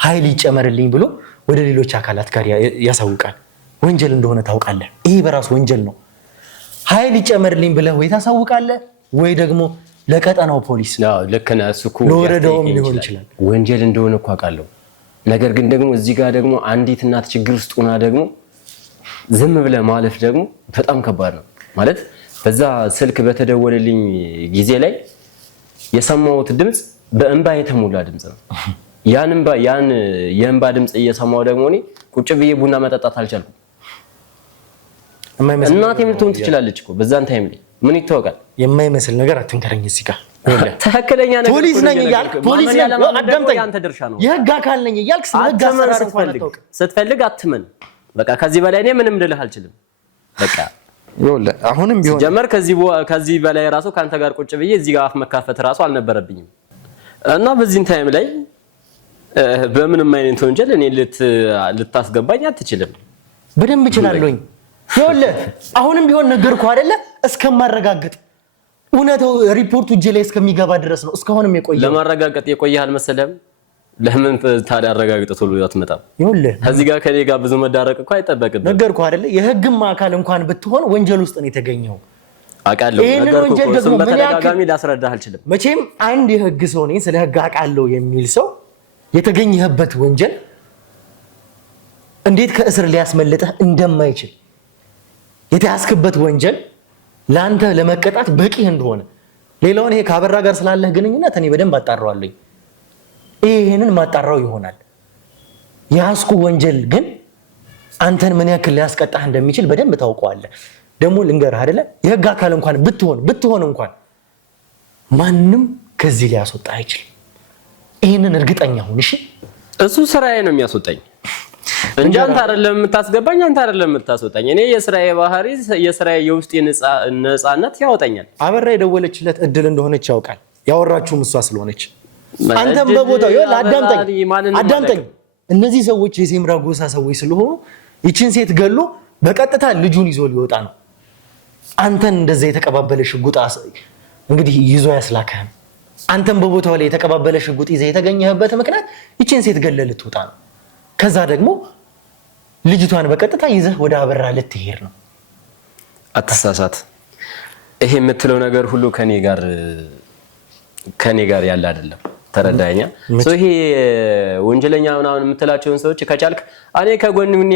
ኃይል ይጨመርልኝ ብሎ ወደ ሌሎች አካላት ጋር ያሳውቃል። ወንጀል እንደሆነ ታውቃለህ። ይሄ በራሱ ወንጀል ነው። ኃይል ይጨመርልኝ ብለህ ወይ ታሳውቃለህ ወይ ደግሞ ለቀጠናው ፖሊስ ልክ ነህ። እሱ እኮ ለወረዳውም ሊሆን ይችላል። ወንጀል እንደሆነ እኮ አውቃለሁ። ነገር ግን ደግሞ እዚህ ጋር ደግሞ አንዲት እናት ችግር ውስጥ ሆና ደግሞ ዝም ብለህ ማለፍ ደግሞ በጣም ከባድ ነው ማለት። በዛ ስልክ በተደወለልኝ ጊዜ ላይ የሰማሁት ድምፅ በእንባ የተሞላ ድምፅ ነው። ያን የእንባ ድምፅ እየሰማሁ ደግሞ እኔ ቁጭ ብዬ ቡና መጠጣት አልቻልኩም። እናቴም ልትሆን ትችላለች እኮ በዛን ታይም ላይ ምን ይታወቃል? የማይመስል ነገር አትንከረኝ። እዚህ ጋር ትክክለኛ ነገር ፖሊስ ነኝ እያልክ ፖሊስ ነኝ አዳምጠኝ፣ ያንተ ድርሻ ነው። የህግ አካል ነኝ እያልክ ስለህግ አሰራር ስትፈልግ አትመን። በቃ ከዚህ በላይ እኔ ምንም ልልህ አልችልም። በቃ ይኸውልህ አሁንም ቢሆን ጀመር ከዚህ በላይ ራሱ ካንተ ጋር ቁጭ ብዬ እዚህ ጋር አፍ መካፈት ራሱ አልነበረብኝም። እና በዚህን ታይም ላይ በምንም አይነት ወንጀል እኔ ልታስገባኝ አትችልም። በደንብ እችላለሁኝ። ይኸውልህ አሁንም ቢሆን ነገርኩህ አይደለ? እስከማረጋግጥ እውነታው ሪፖርቱ እጄ ላይ እስከሚገባ ድረስ ነው እስካሁንም የቆየው። ለማረጋገጥ የቆየህ አልመሰለህም? ለምን ታዲያ አረጋግጠህ ቶሎ አትመጣም? ይኸውልህ እዚህ ጋር ከኔ ጋር ብዙ መዳረቅ እኮ አይጠበቅብህም። ነገርኩህ አይደለ? የህግም አካል እንኳን ብትሆን ወንጀል ውስጥ ነው የተገኘው። አውቃለሁ። ነገርኩህ እኮ በተደጋጋሚ ላስረዳህ አልችልም። መቼም አንድ የህግ ሰው ነኝ ስለ ህግ አውቃለሁ የሚል ሰው የተገኘህበት ወንጀል እንዴት ከእስር ሊያስመልጥህ እንደማይችል የተያዝክበት ወንጀል ለአንተ ለመቀጣት በቂ እንደሆነ ሌላውን ይሄ ከአበራ ጋር ስላለህ ግንኙነት እኔ በደንብ አጣራዋለሁ። ይሄንን ማጣራው ይሆናል። የያዝኩ ወንጀል ግን አንተን ምን ያክል ሊያስቀጣህ እንደሚችል በደንብ ታውቀዋለህ። ደግሞ ልንገርህ አይደለ? የህግ አካል እንኳን ብትሆን እንኳን ማንም ከዚህ ሊያስወጣ አይችልም። ይሄንን እርግጠኛ ሁን። እሺ፣ እሱ ስራዬ ነው የሚያስወጣኝ እንጂ አንተ አይደለም የምታስገባኝ፣ አንተ አይደለም የምታስወጣኝ። እኔ የስራዬ ባህሪ የስራዬ የውስጥ ነፃነት ያወጣኛል። አበራ የደወለችለት እድል እንደሆነች ያውቃል። ያወራችሁም እሷ ስለሆነች አንተም በቦታው ይኸውልህ፣ አዳምጠኝ። እነዚህ ሰዎች የሴምራ ጎሳ ሰዎች ስለሆኑ ይችን ሴት ገሎ በቀጥታ ልጁን ይዞ ሊወጣ ነው። አንተን እንደዛ የተቀባበለ ሽጉጥ እንግዲህ ይዞ ያስላከህ። አንተም በቦታው ላይ የተቀባበለ ሽጉጥ ይዘህ የተገኘህበት ምክንያት ይችን ሴት ገለህ ልትወጣ ነው። ከዛ ደግሞ ልጅቷን በቀጥታ ይዘህ ወደ አበራ ልትሄድ ነው። አትሳሳት። ይሄ የምትለው ነገር ሁሉ ከኔ ጋር ያለ አይደለም። ተረዳኛ? ይሄ ወንጀለኛ ምናምን የምትላቸውን ሰዎች ከቻልክ እኔ ከጎን ሆኜ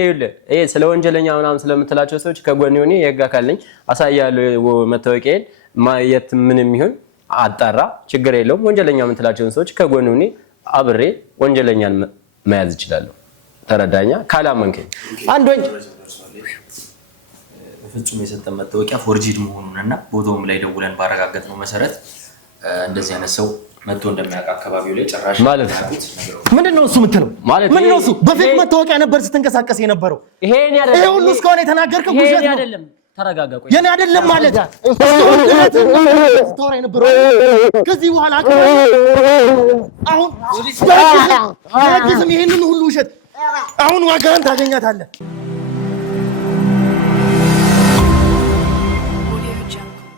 ይሄ ስለ ወንጀለኛ ምናምን ስለምትላቸው ሰዎች ከጎን ሆኜ የህግ አካል ነኝ፣ አሳያለሁ መታወቂያን ማየት ምንም ይሁን አጣራ፣ ችግር የለውም። ወንጀለኛ የምትላቸውን ሰዎች ከጎን ሆኜ አብሬ ወንጀለኛን መያዝ እችላለሁ። ተረዳኛ? ካላመንከኝ አንድ ፍጹም የሰጠን መታወቂያ ፎርጂድ መሆኑንና ቦታውም ላይ ደውለን ባረጋገጥ ነው መሰረት እንደዚህ አይነት ሰው መጥቶ እንደሚያውቅ አካባቢው ላይ ጭራሽ ማለት ምንድነው እሱ የምትለው? ምንድነው እሱ? በፌክ መታወቂያ ነበር ስትንቀሳቀስ የነበረው። ይሄ ሁሉ እስካሁን የተናገርከው ውሸት ነው። ተረጋጋ። ቆይ የኔ አይደለም ማለት ስቶሪ ነበር። ከዚህ በኋላ አሁን ይሄንን ሁሉ ውሸት አሁን ዋጋህን ታገኛታለህ።